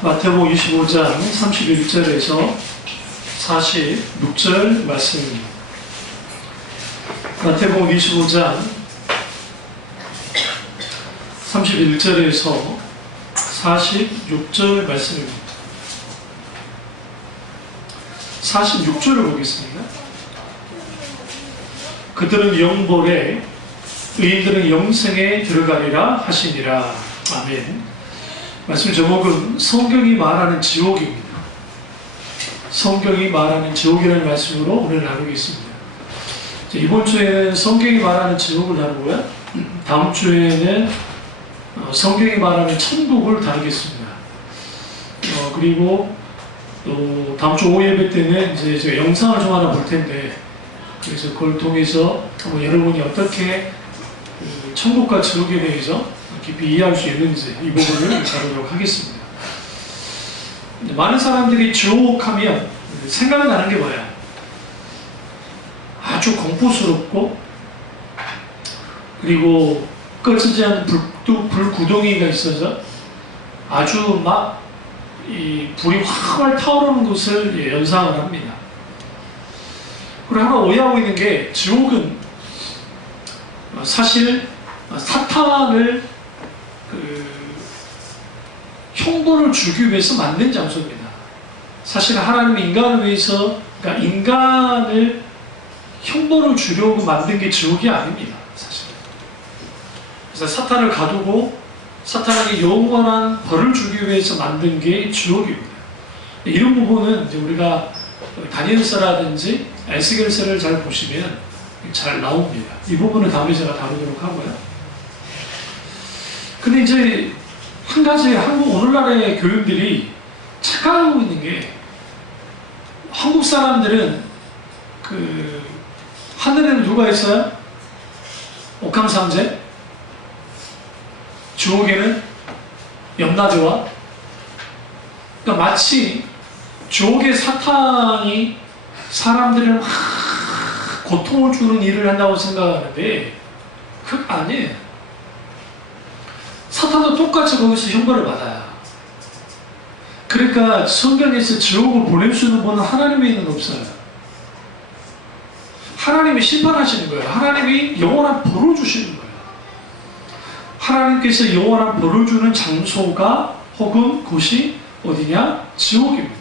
마태복음 25장 31절에서 46절 말씀입니다. 마태복음 25장 31절에서 46절 말씀입니다. 46절을 보겠습니다. 그들은 영벌에 의인들은 영생에 들어가리라 하시니라. 아멘. 말씀 제목은 성경이 말하는 지옥입니다. 성경이 말하는 지옥이라는 말씀으로 오늘 나누겠습니다. 이번 주에는 성경이 말하는 지옥을 다루고요. 다음 주에는 성경이 말하는 천국을 다루겠습니다. 그리고 또 다음 주 오후 예배 때는 이제 제가 영상을 좀 하나 볼 텐데, 그래서 그걸 통해서 한번 여러분이 어떻게 천국과 지옥에 대해서 깊이 이해할 수 있는지 이 부분을 다루도록 하겠습니다. 많은 사람들이 지옥하면 생각나는 게 뭐야? 아주 공포스럽고, 그리고 꺼지지 않는 불구덩이가 있어서 아주 막 이 불이 활활 타오르는 것을 연상을 합니다. 그리고 하나 오해하고 있는 게, 지옥은 사실 사탄을 형벌을 주기 위해서 만든 장소입니다. 사실 하나님은 인간을 위해서, 그러니까 인간을 형벌을 주려고 만든 게 지옥이 아닙니다. 사실. 그래서 사탄을 가두고 사탄에게 영원한 벌을 주기 위해서 만든 게 지옥입니다. 이런 부분은 이제 우리가 다니엘서라든지 에스겔서를 잘 보시면 잘 나옵니다. 이 부분은 다음에 제가 다루도록 하고요. 근데 이제 한 가지 오늘날의 교육들이 착각하고 있는 게, 한국 사람들은 하늘에는 누가 있어요? 옥황상제? 지옥에는 염라대왕? 그러니까 마치 지옥의 사탄이 사람들을 막 고통을 주는 일을 한다고 생각하는데, 그거 아니에요. 사탄도 똑같이 거기서 형벌을 받아요. 그러니까 성경에서 지옥을 보낼 수 있는 분은 하나님 외에는 없어요. 하나님이 심판하시는 거예요. 하나님이 영원한 벌을 주시는 거예요. 하나님께서 영원한 벌을 주는 장소가 혹은 곳이 어디냐? 지옥입니다.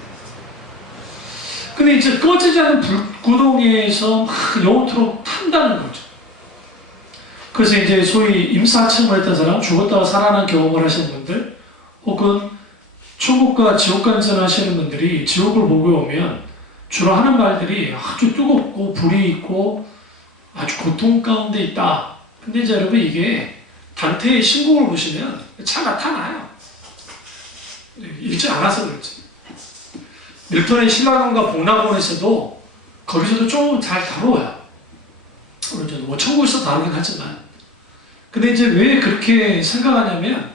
근데 이제 꺼지지 않는 불구덩이에서 막 영원토록 탄다는 거죠. 그래서 이제 소위 임사체험을 했던 사람, 죽었다가 살아난 경험을 하시는 분들, 혹은 천국과 지옥 간증하시는 분들이 지옥을 보고 오면 주로 하는 말들이 아주 뜨겁고 불이 있고 아주 고통 가운데 있다. 근데 이제 여러분, 이게 단테의 신곡을 보시면 잘 나타나요. 읽지 않아서 그렇지. 밀턴의 신라론과 복락원에서도 거기서도 좀 잘 다뤄요. 물론 뭐 천국에서 다루긴 하지만. 근데 이제 왜 그렇게 생각하냐면,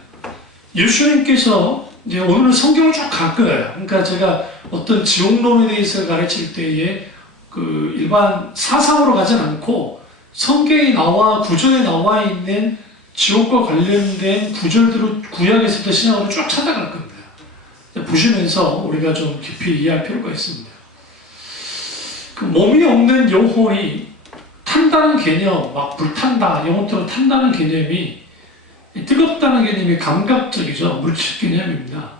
예수님께서 이제 오늘은 성경을 쭉 갈 거예요. 그러니까 제가 어떤 지옥론에 대해서 가르칠 때에 일반 사상으로 가진 않고 성경에 구절에 나와 있는 지옥과 관련된 구절들을 구약에서부터 신약으로 쭉 찾아갈 겁니다. 보시면서 우리가 좀 깊이 이해할 필요가 있습니다. 몸이 없는 영혼이 탄다는 개념, 막 불탄다, 영혼처럼 탄다는 개념이, 뜨겁다는 개념이 감각적이죠. 물질 개념입니다.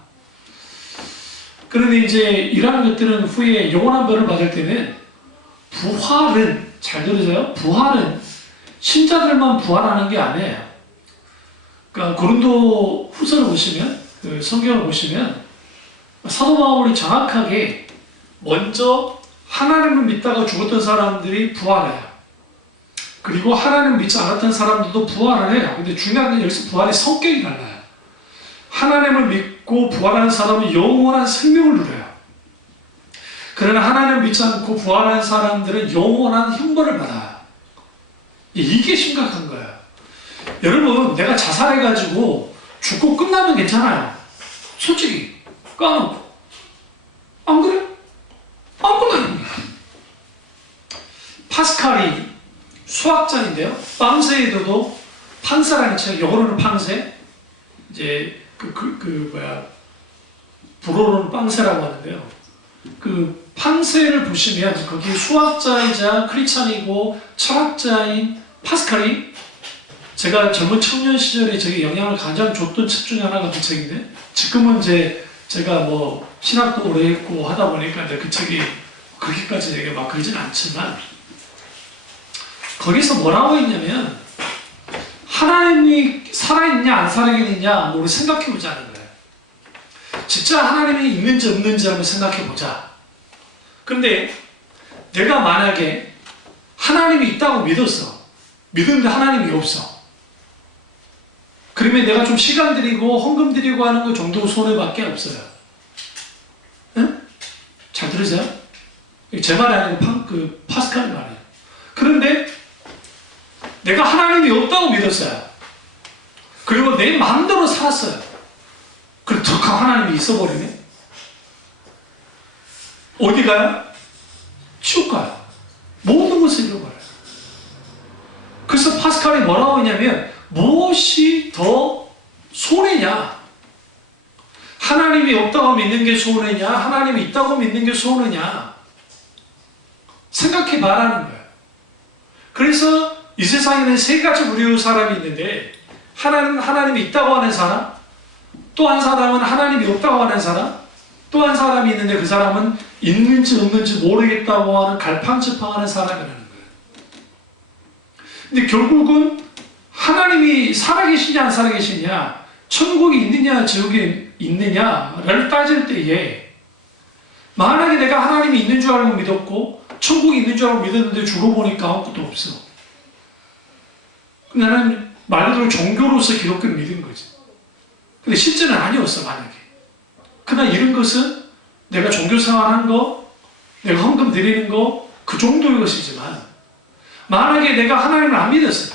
그런데 이제 이러한 것들은 후에 영원한 벌을 받을 때는, 부활은, 잘 들으세요? 부활은 신자들만 부활하는 게 아니에요. 그러니까 고린도 후서를 보시면, 성경을 보시면, 사도 바울이 정확하게 먼저 하나님을 믿다가 죽었던 사람들이 부활해요. 그리고 하나님을 믿지 않았던 사람들도 부활을 해요. 근데 중요한 건 여기서 부활의 성격이 달라요. 하나님을 믿고 부활하는 사람은 영원한 생명을 누려요. 그러나 하나님을 믿지 않고 부활하는 사람들은 영원한 형벌을 받아요. 이게 심각한 거예요. 여러분, 내가 자살해가지고 죽고 끝나면 괜찮아요. 솔직히 까놓고. 안 그래? 안 그래. 파스칼이 수학자인데요. 밤새에도 판사라는 책, 영어로는 판세, 이제 불어로는 빵세라고 하는데요. 그 판세를 보시면 거기 수학자이자 크리스찬이고 철학자인 파스칼이 제가 젊은 청년 시절에 저게 영향을 가장 줬던 책 중에 하나가 그 책인데, 지금은 제가 뭐 신학도 오래 했고 하다 보니까 그 책이 그렇게까지 되게 막 그러진 않지만, 거기서 뭐라고 했냐면 하나님이 살아있냐 안 살아있느냐 우리 생각해보자는 거예요. 진짜 하나님이 있는지 없는지 한번 생각해보자. 그런데 내가 만약에 하나님이 있다고 믿었는데 하나님이 없어. 그러면 내가 좀 시간 들이고 헌금 드리고 하는 것 정도 손해밖에 없어요. 응? 잘 들으세요? 제 말이 아니고 그 파스칼 말이에요. 그런데 내가 하나님이 없다고 믿었어요. 그리고 내 마음대로 살았어요. 그리고 더 하나님이 있어버리네. 어디 가요? 지옥 가요. 모든 것을 잃어버려요. 그래서 파스칼이 뭐라고 하냐면, 무엇이 더 손해냐? 하나님이 없다고 믿는 게 손해냐? 하나님이 있다고 믿는 게 손해냐? 생각해 말하는 거예요. 그래서 이 세상에는 세 가지 부류의 사람이 있는데, 하나님이 있다고 하는 사람, 또 한 사람은 하나님이 없다고 하는 사람, 또 한 사람이 있는데 그 사람은 있는지 없는지 모르겠다고 하는 갈팡질팡하는 사람이라는 거예요. 근데 결국은 하나님이 살아계시냐 안 살아계시냐, 천국이 있느냐 지옥이 있느냐를 따질 때에, 만약에 내가 하나님이 있는 줄 알고 믿었고 천국이 있는 줄 알고 믿었는데 죽어보니까 아무것도 없어. 나는 말 그대로 종교로서 기독교를 믿은 거지. 근데 실제는 아니었어, 만약에. 그러나 이런 것은 내가 종교생활한 거, 내가 헌금 드리는 거, 그 정도의 것이지만, 만약에 내가 하나님을 안 믿었어요.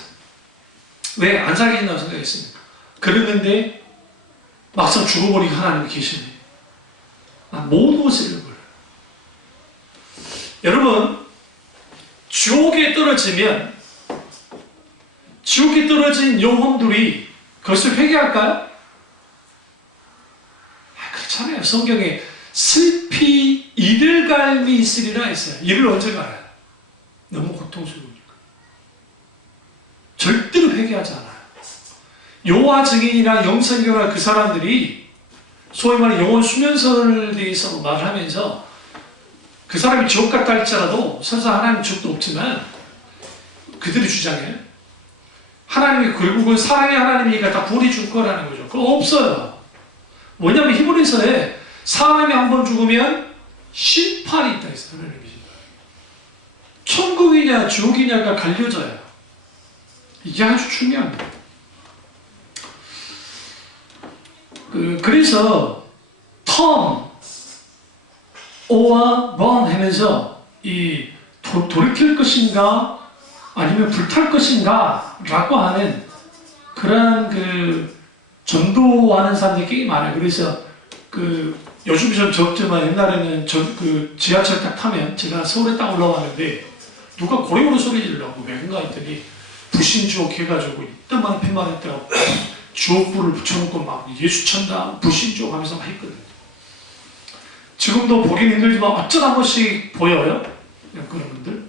왜? 안 살겠다고 생각했습니까? 그랬는데 막상 죽어버리고 하나님이 계시네. 난 모든 것을 잃어버려요. 여러분, 지옥에 떨어진 영혼들이 그것을 회개할까요? 그렇잖아요. 성경에 슬피 이를 갈미 있으리라 했어요. 이를 언제 갈아요? 너무 고통스러우니까. 절대로 회개하지 않아요. 여호와 증인이나 영생교나 그 사람들이 소위 말하는 영혼 수면설에 대해서 말하면서, 그 사람이 지옥 갔다 할지라도 설사 하나님 지옥도 없지만 그들이 주장해요. 하나님이 결국은 사랑의 하나님이니까 다 구원해 줄 거라는 거죠. 그거 없어요. 뭐냐면 히브리서에 사람이 한번 죽으면 심판이 있다 했어요. 하나님이. 천국이냐 지옥이냐가 갈려져요. 이게 아주 중요합니다. 그래서 turn or run 하면서 이 돌이킬 것인가 아니면 불탈 것인가 라고 하는 그런 전도하는 사람들이 꽤 많아요. 그래서 요즘 좀 적지만 옛날에는 지하철 딱 타면, 제가 서울에 딱 올라왔는데 누가 고래고래 소리 지르려고 왜 그런가 했더니 불신지옥 해가지고 이딴만 펜만 했다가 지옥불을 붙여놓고 막 예수 천당 불신지옥 하면서 막 했거든요. 지금도 보긴 힘들지만 어쩌다 한 번씩 보여요. 그런 분들.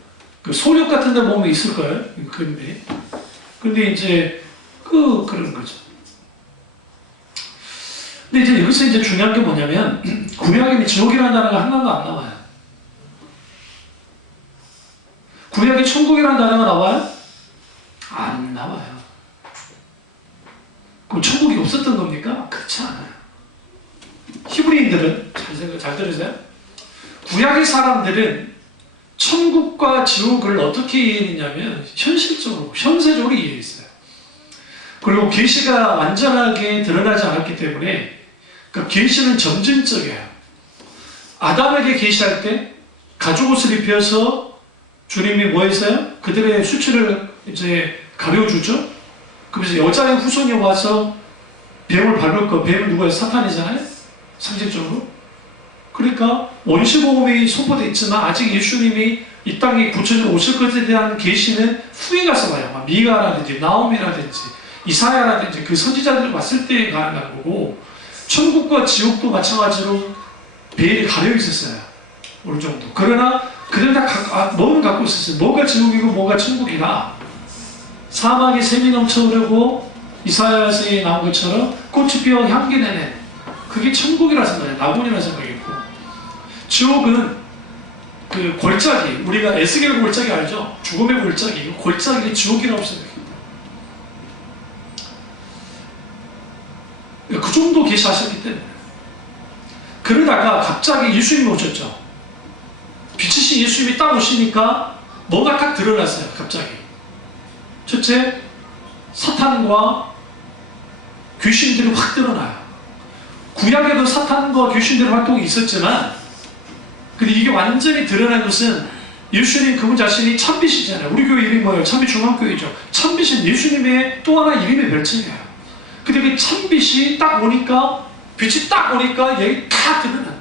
소력 같은 데 보면 있을 거예요. 근데 이제 그런 거죠. 근데 이제 여기서 이제 중요한 게 뭐냐면, 구약에 지옥이라는 단어가 하나도 안 나와요. 구약에 천국이라는 단어가 나와요? 안 나와요. 그럼 천국이 없었던 겁니까? 그렇지 않아요. 히브리인들은, 잘 들으세요? 구약의 사람들은 천국과 지옥을 어떻게 이해했냐면 현실적으로, 현세적으로 이해했어요. 그리고 계시가 완전하게 드러나지 않았기 때문에, 계시는 점진적이에요. 아담에게 계시할 때 가죽 옷을 입혀서 주님이 뭐 했어요? 그들의 수치를 이제 가려주죠. 그래서 여자의 후손이 와서 뱀을 밟을 거, 뱀은 누구예요? 사탄이잖아요. 상징적으로. 그러니까 원시복음이 선포되어 있지만 아직 예수님이 이 땅에 구체적으로 오실 것에 대한 계시는 후에 가서 와요. 미가라든지 나오미라든지 이사야라든지 그 선지자들을 봤을 때 가능한 거고, 천국과 지옥도 마찬가지로 베일이 가려 있었어요. 어느 정도. 그러나 그들 다 뭐는 갖고 있었어요. 뭐가 지옥이고 뭐가 천국이라. 사막에 샘이 넘쳐 흐르고 이사야서에 나온 것처럼 꽃이 피어 향기 내는 그게 천국이라 생각해요. 낙원이라 생각했고, 지옥은 그 골짜기, 우리가 에스겔 골짜기 알죠? 죽음의 골짜기, 골짜기를 지옥이라고 생각해요. 그 정도 계시하셨기 때문에. 그러다가 갑자기 예수님이 오셨죠. 빛이신 예수님이 딱 오시니까 뭐가 딱 드러났어요. 갑자기. 첫째, 사탄과 귀신들이 확 드러나요. 구약에도 사탄과 귀신들의 활동이 있었지만, 근데 이게 완전히 드러난 것은 예수님 그분 자신이 참빛이잖아요. 우리 교회 이름이 뭐예요? 참빛 중앙교회죠. 참빛은 예수님의 또 하나 이름의 별칭이에요. 근데 그 참빛이 딱 오니까, 빛이 딱 오니까 여기 다 드러난 거예요.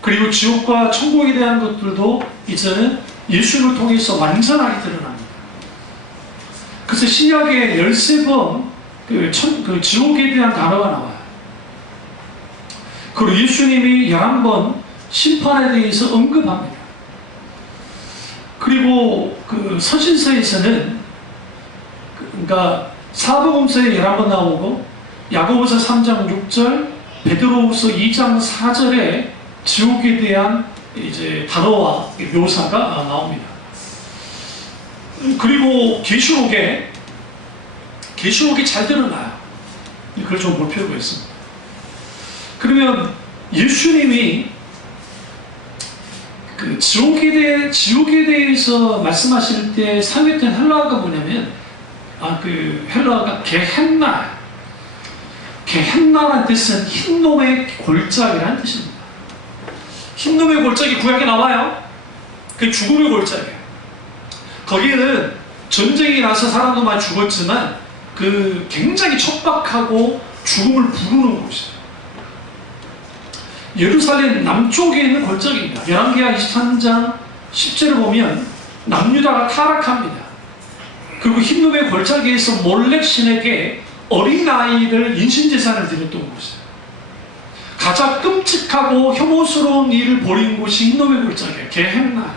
그리고 지옥과 천국에 대한 것들도 이제는 예수를 통해서 완전하게 드러납니다. 그래서 신약에 13번 그 지옥에 대한 단어가 나와요. 그리고 예수님이 11번 심판에 대해서 언급합니다. 그리고 그 서신서에서는 그러니까 사복음서에 11번 나오고 야고보서 3장 6절, 베드로후서 2장 4절에 지옥에 대한 이제 단어와 묘사가 나옵니다. 그리고 계시록에 잘 드러나요. 그걸 좀 볼 필요가 있습니다. 그러면 예수님이 그 지옥에 대해서 말씀하실 때 사용했던 헬라어가 뭐냐면, 그 헬라어가 게헨나라는 뜻은 흰놈의 골짜기라는 뜻입니다. 흰놈의 골짜기 구약에 나와요. 그 죽음의 골짜기예요. 거기에는 전쟁이 나서 사람도 많이 죽었지만 그 굉장히 척박하고 죽음을 부르는 곳이에요. 예루살렘 남쪽에 있는 골짜기입니다. 열왕기하 23장 10절을 보면 남유다가 타락합니다. 그리고 흰놈의 골짜기에서 몰렉 신에게 어린아이를 인신제사를 드렸던 곳이에요. 가장 끔찍하고 혐오스러운 일을 벌인 곳이 흰놈의 골짜기예요. 게헨나.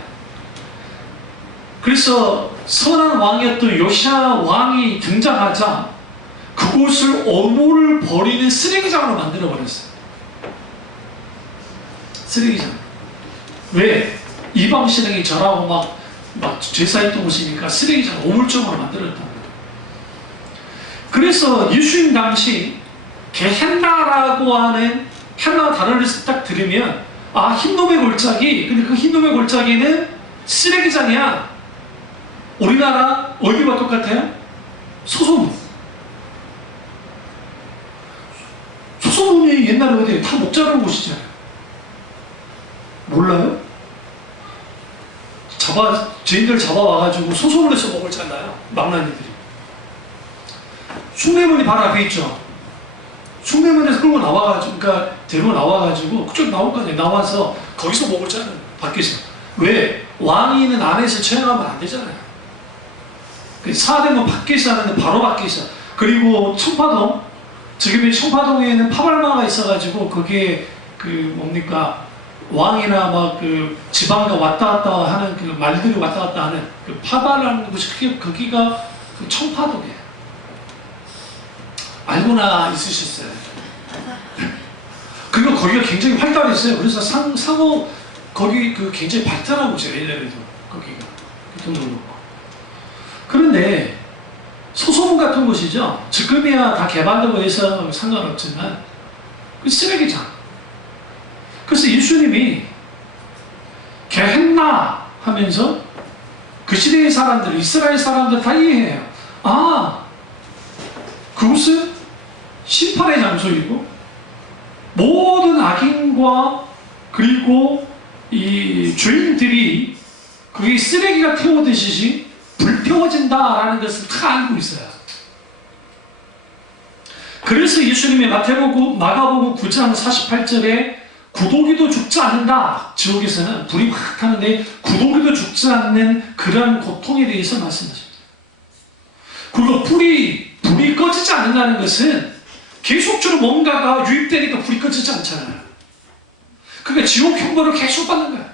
그래서 선한 왕이었던 요시야 왕이 등장하자 그곳을 어모를 버리는 쓰레기장으로 만들어버렸어요. 쓰레기장. 왜? 이방신앙이 절하고 막 제사했던 곳이니까 쓰레기장, 오물점으로 만들었던 거예요. 그래서 예수님 당시 게헨나라고 하는 헬라 단어를 딱 들으면 흰놈의 골짜기. 근데 그 흰놈의 골짜기는 쓰레기장이야. 우리나라 어디와 똑같아요? 소소문. 소소문이 옛날에 어디에 다 목자라는 곳이잖아요. 몰라요? 죄인들 잡아와가지고 소소문에서 먹을잖아요. 망나니들이. 숭례문이 바로 앞에 있죠. 숭례문에서 끌고 나와가지고, 그러니까 데리고 나와가지고 그쪽 나올 거 아니에요. 나와서 거기서 먹을잖아요. 밖에서. 왜? 왕위는 안에서 체험하면 안 되잖아요. 사대문 밖에서 하는데 바로 밖에서. 그리고 청파동, 지금의 청파동에는 파발마가 있어가지고 거기에 왕이나 지방과 왔다 갔다 하는 그 말들이 왔다 갔다 하는 그 파발하는 곳이 거기가 그 청파동이에요. 알고나 있으셨어요. 그리고 거기가 굉장히 활달했어요. 그래서 상호 거기 굉장히 발달한 곳이에요. 옛날에도 거기가 교통도로. 그런데 소소문 같은 곳이죠. 지금이야 다 개발되고 해서 상관없지만 그 쓰레기장. 그래서 예수님이 게헨나 하면서 그 시대의 사람들, 이스라엘 사람들 다 이해해요. 그곳은 심판의 장소이고 모든 악인과 그리고 이 죄인들이 그게 쓰레기가 태워지듯이 불태워진다라는 것을 다 알고 있어요. 그래서 예수님이 마가복음 9장 48절에 구더기도 죽지 않는다. 지옥에서는 불이 확 타는데 구더기도 죽지 않는 그러한 고통에 대해서 말씀하십니다. 그리고 불이 꺼지지 않는다는 것은 계속적으로 뭔가가 유입되니까 불이 꺼지지 않잖아요. 그러니까 지옥 형벌을 계속 받는 거야.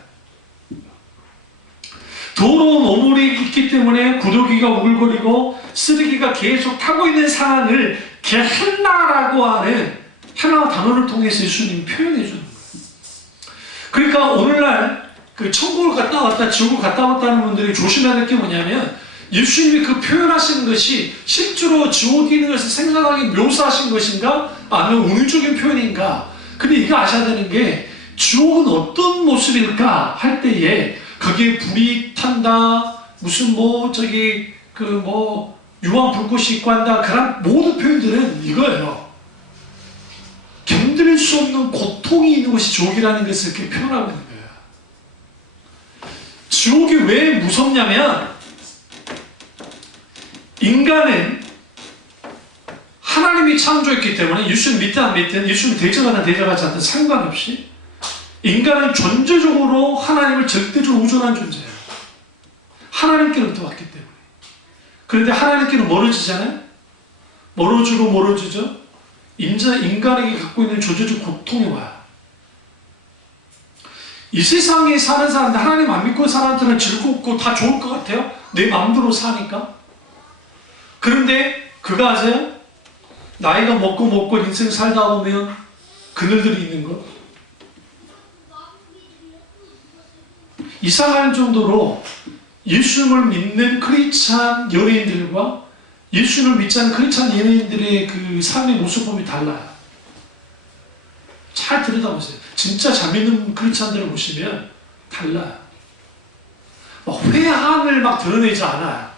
더러운 오물이 있기 때문에 구더기가 우글거리고 쓰레기가 계속 타고 있는 상황을 게헨나라고 하는 하나 단어를 통해서 예수님이 표현해 주는 거예요. 그러니까 오늘날 그 천국을 갔다 왔다 지옥을 갔다 왔다는 분들이 조심해야 될 게 뭐냐면 예수님이 그 표현하시는 것이 실제로 지옥에 있는 것을 생생하게 묘사하신 것인가 아니면 운유적인 표현인가. 근데 이거 아셔야 되는 게 지옥은 어떤 모습일까 할 때에 거기에 불이 탄다 무슨 유황 불꽃이 있고 한다 그런 모든 표현들은 이거예요. 견딜 수 없는 고통이 있는 것이 지옥이라는 것을 이렇게 표현하고 있는 거예요. 지옥이 왜 무섭냐면 인간은 하나님이 창조했기 때문에 예수님 믿든 안 믿든 예수님 대적하든 대적하지 않든 상관없이 인간은 존재적으로 하나님을 절대적으로 의존한 존재예요. 하나님께로부터 왔기 때문에. 그런데 하나님께는 멀어지잖아요. 멀어지죠. 인간에게 갖고 있는 존재적 고통이 와요. 이 세상에 사는 사람들, 하나님 안 믿고 사는 사람들은 즐겁고 다 좋을 것 같아요. 내 마음대로 사니까. 그런데 그거 아세요? 나이가 먹고 인생 살다 보면 그늘들이 있는 거. 이상할 정도로 예수님을 믿는 크리스찬 연예인들과 예수님을 믿지 않는 크리스찬 연예인들의 그 삶의 모습 보면 달라요. 잘 들여다보세요. 진짜 잘 믿는 크리스찬들을 보시면 달라요. 회한을 막 드러내지 않아요.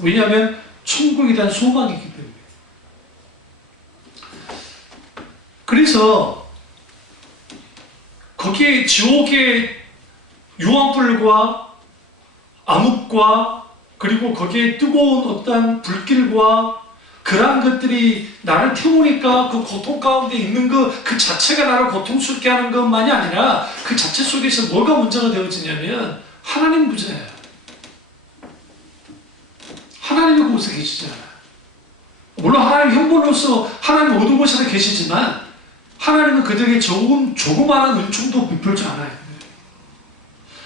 왜냐하면 천국에 대한 소망이 있기 때문에. 그래서 거기에 지옥의 유황불과 암흑과 그리고 거기에 뜨거운 어떤 불길과 그러한 것들이 나를 태우니까 그 고통 가운데 있는 그 자체가 나를 고통스럽게 하는 것만이 아니라 그 자체 속에서 뭐가 문제가 되어지냐면 하나님 부재예요. 하나님이 그곳에 계시잖아요. 물론 하나님 형벌로서 하나님 어두운 곳에 계시지만 하나님은 그들에게 조그마한 은총도 베풀지 않아요.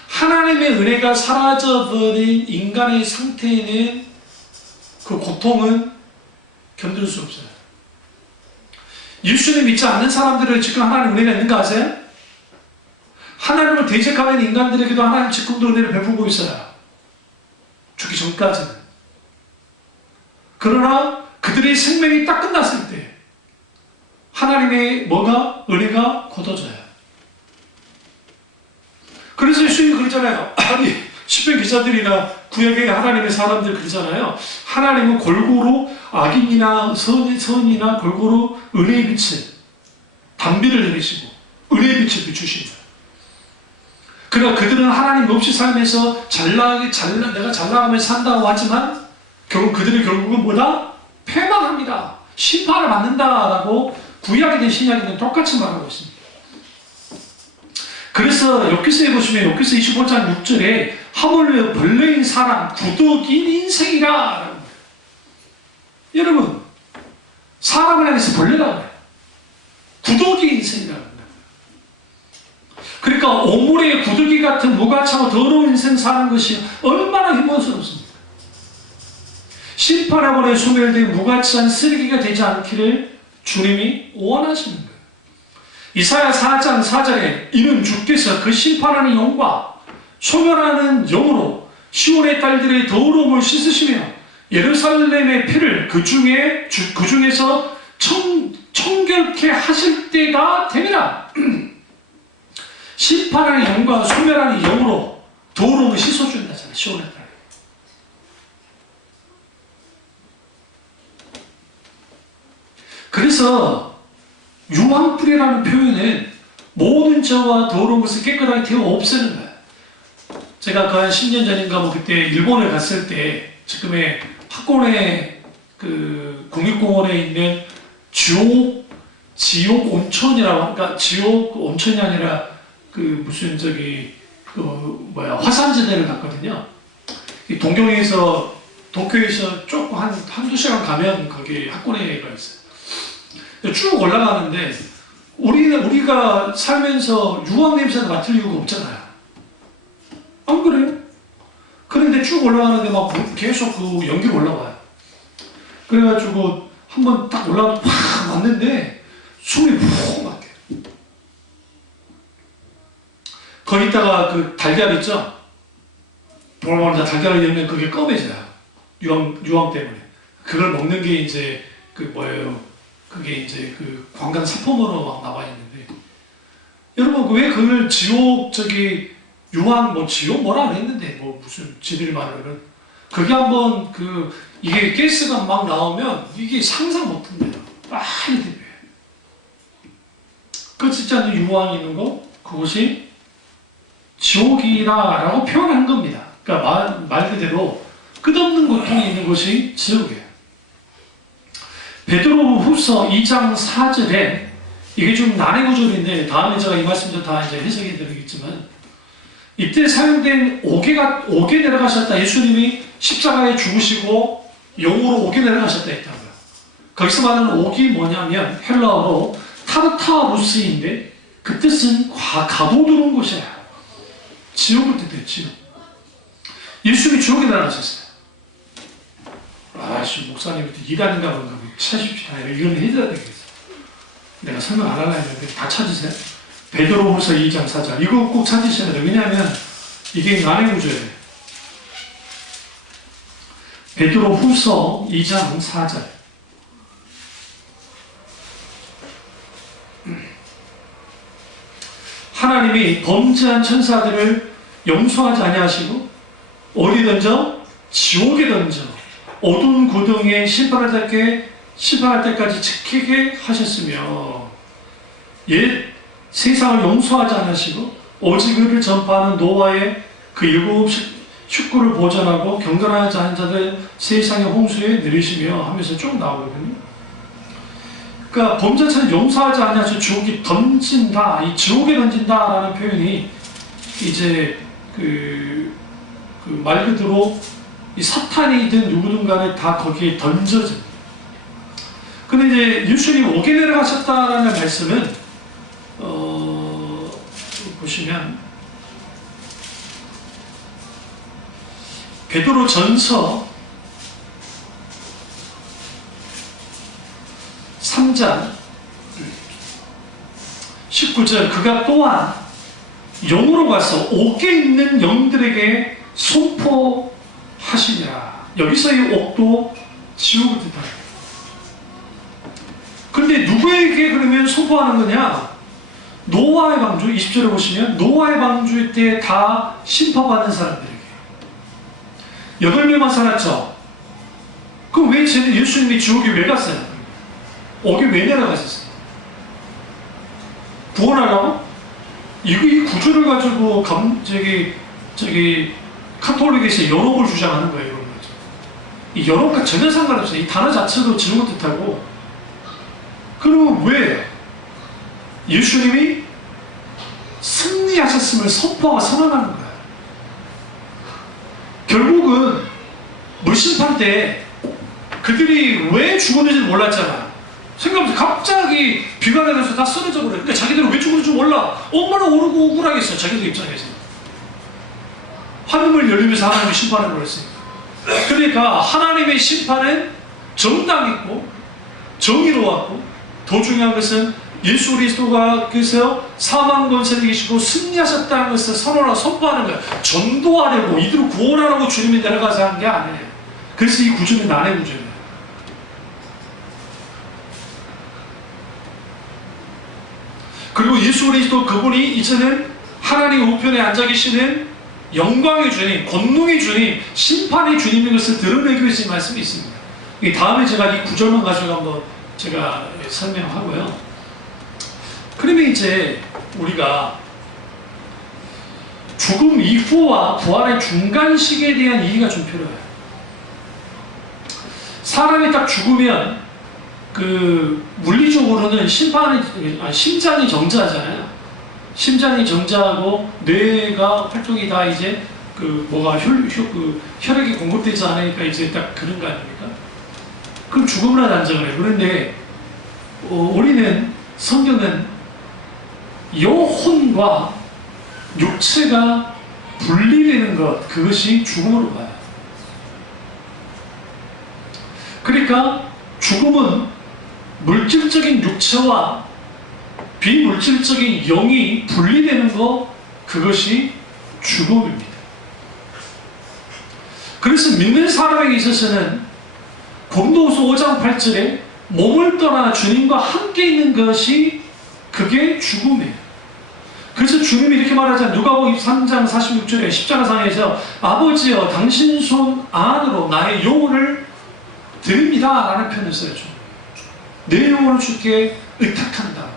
하나님의 은혜가 사라져버린 인간의 상태에는 그 고통은 견딜 수 없어요. 예수님 믿지 않는 사람들을 지금 하나님 은혜가 있는 거 아세요? 하나님을 대적하는 인간들에게도 하나님 지금도 은혜를 베풀고 있어요. 죽기 전까지는. 그러나 그들의 생명이 딱 끝났을 때 하나님의 은혜가 걷어져요. 그래서 예수님이 그러잖아요. 아니 시편 기자들이나 구약의 하나님의 사람들 그러잖아요. 하나님은 골고루 악인이나 선이나 골고루 은혜의 빛을 단비를 내리시고 은혜의 빛을 비추십니다. 그러나 그들은 하나님 없이 살면서 내가 잘 나가면서 산다고 하지만 그들이 결국은 뭐다? 패망합니다. 심판을 받는다라고 구약이든 신약이든 똑같이 말하고 있습니다. 그래서 욥기서에 보시면 욥기서 25장 6절에 하물며 벌레인 사람 구덕인 인생이라. 여러분 사람을 향해서 벌레라고 해요. 구덕이 인생이라고 합니다. 그러니까 오물의 구더기 같은 무가차고 더러운 인생 사는 것이 얼마나 힘들었습니까? 심판하고는 소멸된 무가치한 쓰레기가 되지 않기를 주님이 원하시는 거예요. 이사야 4장 4절에 이는 주께서 그 심판하는 영과 소멸하는 영으로 시온의 딸들의 더러움을 씻으시며 예루살렘의 피를 그 중에서 청결케 하실 때가 됩니다. 심판하는 영과 소멸하는 영으로 더러움을 씻어준다잖아요. 시온의 딸. 그래서 유황불이라는 표현은 모든 죄와 더러운 것을 깨끗하게 태워 없애는 거예요. 제가 그 한 10년 전인가 그때 일본에 갔을 때 지금의 학원의 그 국립공원에 있는 지옥 온천이라고, 그러니까 지옥 온천이 아니라 그 무슨 화산지대를 갔거든요. 도쿄에서 조금 한두 시간 가면 거기 학원회가 있어요. 쭉 올라가는데 우리가 살면서 유황 냄새를 맡을 이유가 없잖아요. 안 그래요? 그런데 쭉 올라가는데 막 계속 그 연기로 올라와요. 그래가지고 한번 딱 올라가서 팍 맞는데 숨이 푹 막혀요. 거기다가 그 달걀 있죠? 보라보라 달걀을 열면 그게 검해져요. 유황 때문에. 그걸 먹는 게 이제 그 뭐예요? 그게 이제 그 관광 상품으로 막 나와 있는데, 여러분 왜 그걸 지옥 유황 뭐 지옥 뭐라 안 했는데 뭐 무슨 지들이 말하는 그게 한번 이게 가스가 막 나오면 이게 상상 못한대요. 빨리 대비해. 끝이 않는 유황이 있는 거 그것이 지옥이라고 표현한 겁니다. 그러니까 말 그대로 끝없는 고통이 있는 것이 지옥이에요. 베드로후서 2장 4절에 이게 좀 난해 구절인데 다음에 제가 이 말씀도 다 이제 해석해 드리겠지만, 이때 사용된 옥에 내려가셨다. 예수님이 십자가에 죽으시고 영으로 옥에 내려가셨다 했다고요. 거기서 말하는 옥이 뭐냐면 헬라어로 타르타루스인데 그 뜻은 가둬두는 곳이에요. 지옥을 뜻해요. 지옥. 예수님이 지옥에 내려가셨어요. 아씨 목사님부터 이단인가 뭔가 찾으십시오. 이건 해줘야 되겠어. 내가 설명 안 하려 했는데 다 찾으세요. 베드로후서 2장 4절 이거 꼭 찾으셔야 돼요. 왜냐하면 이게 난해 구조예요. 베드로후서 2장 4절 하나님이 범죄한 천사들을 용서하지 아니하시고 어디 던져? 지옥에 던져 어두운 고등에 심판할 때까지 지키게 하셨으며 옛 세상을 용서하지 않으시고 오직 의를 전파하는 노아의 그 일곱 식구를 보존하고 경건하지 않은 자들 세상의 홍수에 내리시며 하면서 쭉 나오거든요. 그러니까 범죄자를 용서하지 않아서 지옥에 던진다, 이 지옥에 던진다라는 표현이 이제 말 그대로 이 사탄이든 누구든 간에 다 거기에 던져집니다. 근데 이제 예수님 옥에 내려가셨다라는 말씀은 보시면 베드로 전서 3장 19절 그가 또한 영으로 가서 옥에 있는 영들에게 선포하시니라. 여기서 이 옥도 지옥을 뜻합니다. 근데 누구에게 그러면 선포하는 거냐? 노아의 방주, 20절에 보시면 노아의 방주 때 다 심판받는 사람들에게 8명만 살았죠? 그럼 왜 쟤는 예수님이 지옥에 왜 갔어요? 옥에 왜 내려가셨어요? 구원하려고? 이 구조를 가지고 카톨릭에서 연옥을 주장하는 거예요. 이런 거죠. 이 연옥과 전혀 상관없어요. 이 단어 자체도 지옥을 뜻하고. 그럼 왜 예수님이 승리하셨음을 선포하고 선언하는 거예요. 결국은 물심판 때 그들이 왜 죽었는지 몰랐잖아. 생각해보세요. 갑자기 비가 내려서 다 쓰러져 버려요. 그러니까 자기들은 왜 죽었는지 몰라. 얼마나 오르고 억울하겠어요. 자기들 입장에서. 하늘을 열리면서 하나님이 심판을 벌였으니까. 그러니까 하나님의 심판은 정당했고 정의로웠고 더 중요한 것은 예수 그리스도가 그래서 사망 권세를 이기시고 승리하셨다는 것을 선언하고 선포하는 거예요. 전도하려고 이들을 구원하라고 주님이 내려가서 한 게 아니에요. 그래서 이 구조는 난해 구조예요. 그리고 예수 그리스도 그분이 이제는 하나님 우편에 앉아 계시는 영광의 주님, 권능의 주님, 심판의 주님인 것을 드러내기 위해서 이 말씀이 있습니다. 다음에 제가 이 구절만 가지고 한번 제가 설명하고요. 그러면 이제 우리가 죽음 이후와 부활의 중간 시기에 대한 이해가 좀 필요해요. 사람이 딱 죽으면 물리적으로는 심장이 정지하잖아요. 심장이 정지하고 뇌가 활동이 다 이제 혈액이 공급되지 않으니까 이제 딱 그런 거 아닙니까? 그럼 죽음을 단정을 해요. 그런데 우리는 성경은 영혼과 육체가 분리되는 것, 그것이 죽음으로 봐요. 그러니까 죽음은 물질적인 육체와 비물질적인 영이 분리되는 것, 그것이 죽음입니다. 그래서 믿는 사람에게 있어서는 고린도후서 5장 8절에 몸을 떠나 주님과 함께 있는 것이 그게 죽음이에요. 그래서 주님이 이렇게 말하잖아요. 누가복음 3장 46절에 십자가상에서 아버지여 당신 손 안으로 나의 영혼을 드립니다 라는 표현을 써요. 내 영혼을 주께 의탁한다.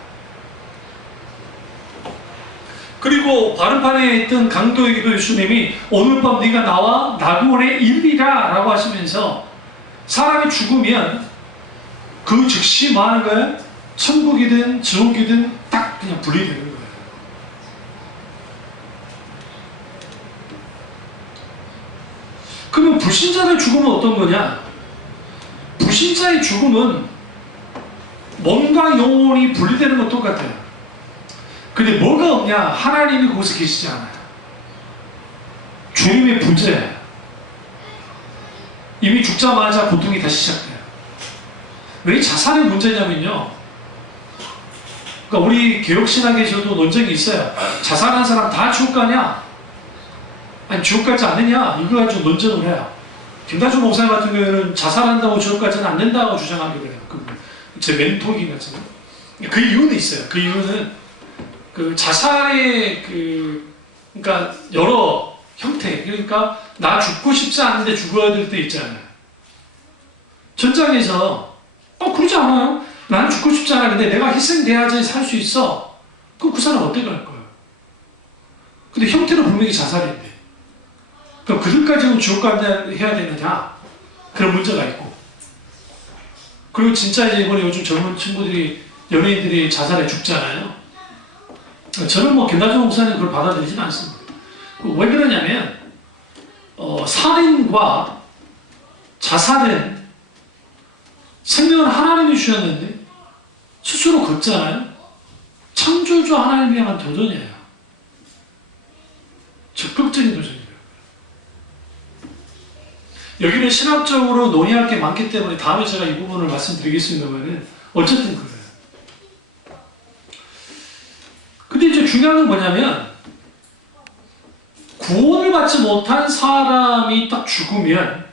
그리고 바른판에 있던 강도에게도 예수님이 오늘 밤 네가 나와 낙원에 이르리라 라고 하시면서 사람이 죽으면 그 즉시 뭐 하는 거예요? 천국이든 지옥이든 딱 그냥 분리되는 거예요. 그러면 불신자의 죽음은 어떤 거냐? 불신자의 죽음은 몸과 영혼이 분리되는 건 똑같아요. 근데 뭐가 없냐? 하나님이 거기서 계시지 않아요. 주님의 분재예요. 이미 죽자마자 고통이 다시 시작돼요. 왜 자살의 문제냐면요. 그러니까 우리 개혁신학에서도 논쟁이 있어요. 자살한 사람 다 지옥 가냐? 아니 지옥 가지 않느냐? 이거 가지고 논쟁을 해요. 김다주 목사님 같은 경우에는 자살한다고 지옥 가지는 않는다고 주장하게 돼요. 제 멘토이긴 하지만. 그 이유는 있어요. 그 이유는 그 자살의 그러니까 여러 형태, 그러니까 나 죽고 싶지 않은데 죽어야 될 때 있잖아요. 전장에서 그러지 않아요. 나는 죽고 싶지 않아. 근데 내가 희생돼야지 살 수 있어. 그럼 그 사람 어떻게 할 거예요? 근데 형태는 분명히 자살인데. 그럼 그들 가지고 지옥 가야 되느냐? 그런 문제가 있고. 그리고 진짜 이번에 요즘 젊은 친구들이, 연예인들이 자살해 죽잖아요. 저는 뭐 김다주 목사님 그걸 받아들이진 않습니다. 왜 그러냐면 살인과 자살은 생명을 하나님이 주셨는데 스스로 걷잖아요. 창조주 하나님을 향한 도전이에요. 적극적인 도전이에요. 여기는 신학적으로 논의할 게 많기 때문에 다음에 제가 이 부분을 말씀드리겠습니다만 어쨌든 그래요. 근데 이제 중요한 건 뭐냐면 구원을 받지 못한 사람이 딱 죽으면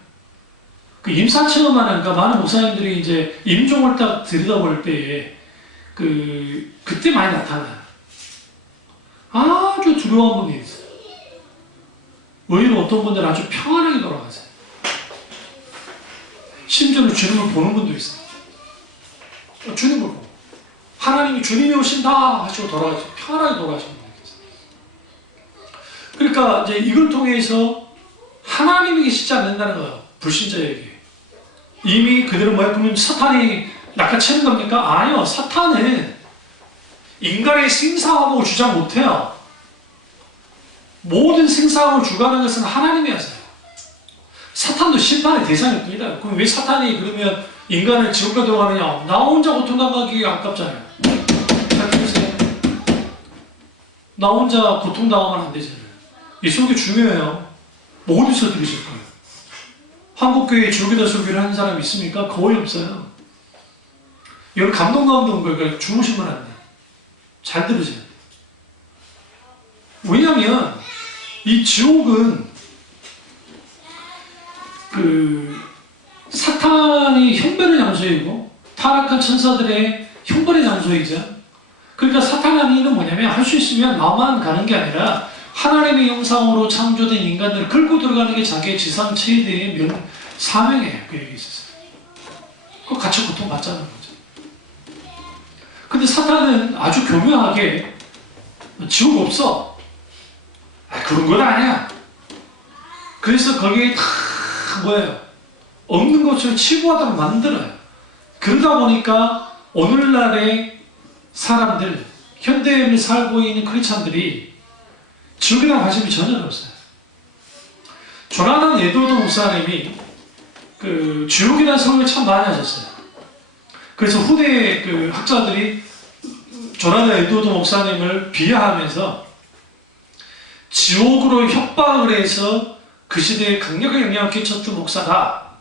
그 임사체험하는, 그러니까 많은 목사님들이 이제 임종을 딱 들여다볼 때에 그때 많이 나타나요. 아주 두려운 분이 있어요. 오히려 어떤 분들은 아주 평안하게 돌아가세요. 심지어는 주님을 보는 분도 있어요. 주님을 보고 하나님이 주님이 오신다 하시고 돌아가시고 평안하게 돌아가시는 분이 있어요. 그러니까 이제 이걸 통해서 하나님이 계시지 않는다는 거예요. 불신자에게. 이미 그들은 뭐야? 그러면 사탄이 낚아채는 겁니까? 아니요. 사탄은 인간의 생사하고 주장 못해요. 모든 생사하고 주관하는 것은 하나님이 하세요. 사탄도 심판의 대상일 뿐이다. 그럼 왜 사탄이 그러면 인간을 지옥에 들어가느냐? 나 혼자 고통당하기 아깝잖아요. 생각해보세요. 나 혼자 고통당하면 안 되잖아요. 이 속이 중요해요. 뭐 어디서 들으실 거예요? 한국교회에 줄기다 설교를 하는 사람이 있습니까? 거의 없어요. 이건 감동 가운데 온 거예요. 그러니까 주무시면 안 돼요. 잘 들으세요. 왜냐하면 이 지옥은 사탄이 형벌의 장소이고 타락한 천사들의 형벌의 장소이죠. 그러니까 사탄의 일은 뭐냐면 할 수 있으면 나만 가는 게 아니라 하나님의 형상으로 창조된 인간들을 끌고 들어가는 게 자기의 지상 최대의 사명이에요. 그 얘기 있었어요. 그거 같이 고통받자는 거죠. 근데 사탄은 아주 교묘하게 지옥 없어. 그런 건 아니야. 그래서 거기에 다 뭐예요? 없는 것처럼 치부하다고 만들어요. 그러다 보니까 오늘날의 사람들, 현대에 살고 있는 크리스찬들이 지옥에 대한 관심이 전혀 없어요. 조나단 에드워드 목사님이 지옥에 대한 설교를 참 많이 하셨어요. 그래서 후대 그 학자들이 조나단 에드워드 목사님을 비하하면서 지옥으로 협박을 해서 그 시대에 강력한 영향을 끼쳤던 목사다.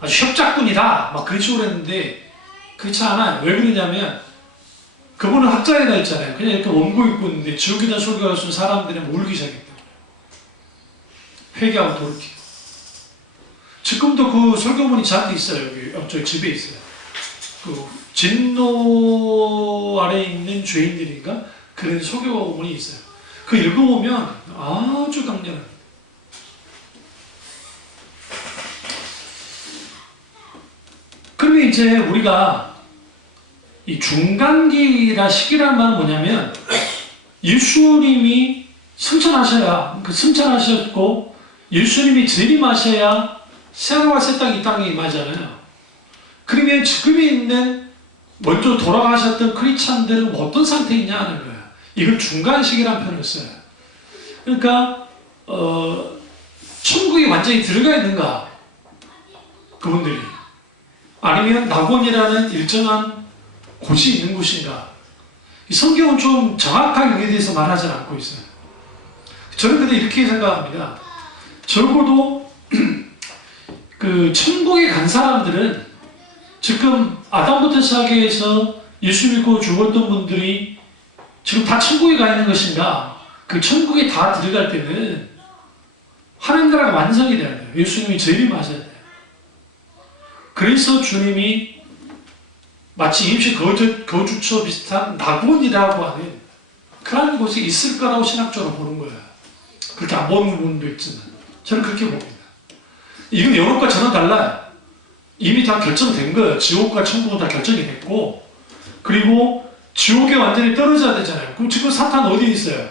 아주 협작꾼이다. 막 그런 식으로 했는데 그렇지 않아요. 왜 그러냐면 그분은 학자에다 있잖아요. 그냥 이렇게 원고 읽고 있는데 지옥에다 설교할 수 있는 사람들은 울기 시작했대요. 회개하고 돌이키고. 지금도 그 설교문이 저한테 있어요. 여기 저희 집에 있어요. 그 진노 아래에 있는 죄인들인가? 그런 설교문이 있어요. 그 읽어보면 아주 강렬합니다. 그러면 이제 우리가 이 중간기라 시기란 말은 뭐냐면 예수님이 승천하셨고 예수님이 재림하셔야 새하늘과 새 땅이 이 땅에 임하잖아요. 그러면 지금에 있는 먼저 돌아가셨던 크리스찬들은 어떤 상태에 있냐 하는 거예요. 이걸 중간 시기라는 표현을 써요. 그러니까 천국에 완전히 들어가 있는가 그분들이 아니면 낙원이라는 일정한 곳이 있는 곳인가. 이 성경은 좀 정확하게 여기에 대해서 말하지 않고 있어요. 저는 근데 이렇게 생각합니다. 적어도 그 천국에 간 사람들은 지금 아담부터 시작해서 예수 믿고 죽었던 분들이 지금 다 천국에 가 있는 것인가? 그 천국에 다 들어갈 때는 하나님 나라가 완성이 돼야 돼요. 예수님이 재림하셔야 돼요. 그래서 주님이 마치 임시 거주처 비슷한 낙원이라고 하는 그런 곳이 있을 거라고 신학적으로 보는 거예요. 그렇게 안 보는 분도 있지만 저는 그렇게 봅니다. 이건 영업과 전혀 달라요. 이미 다 결정된 거예요. 지옥과 천국은 다 결정이 됐고 그리고 지옥에 완전히 떨어져야 되잖아요. 그럼 지금 사탄 어디 있어요?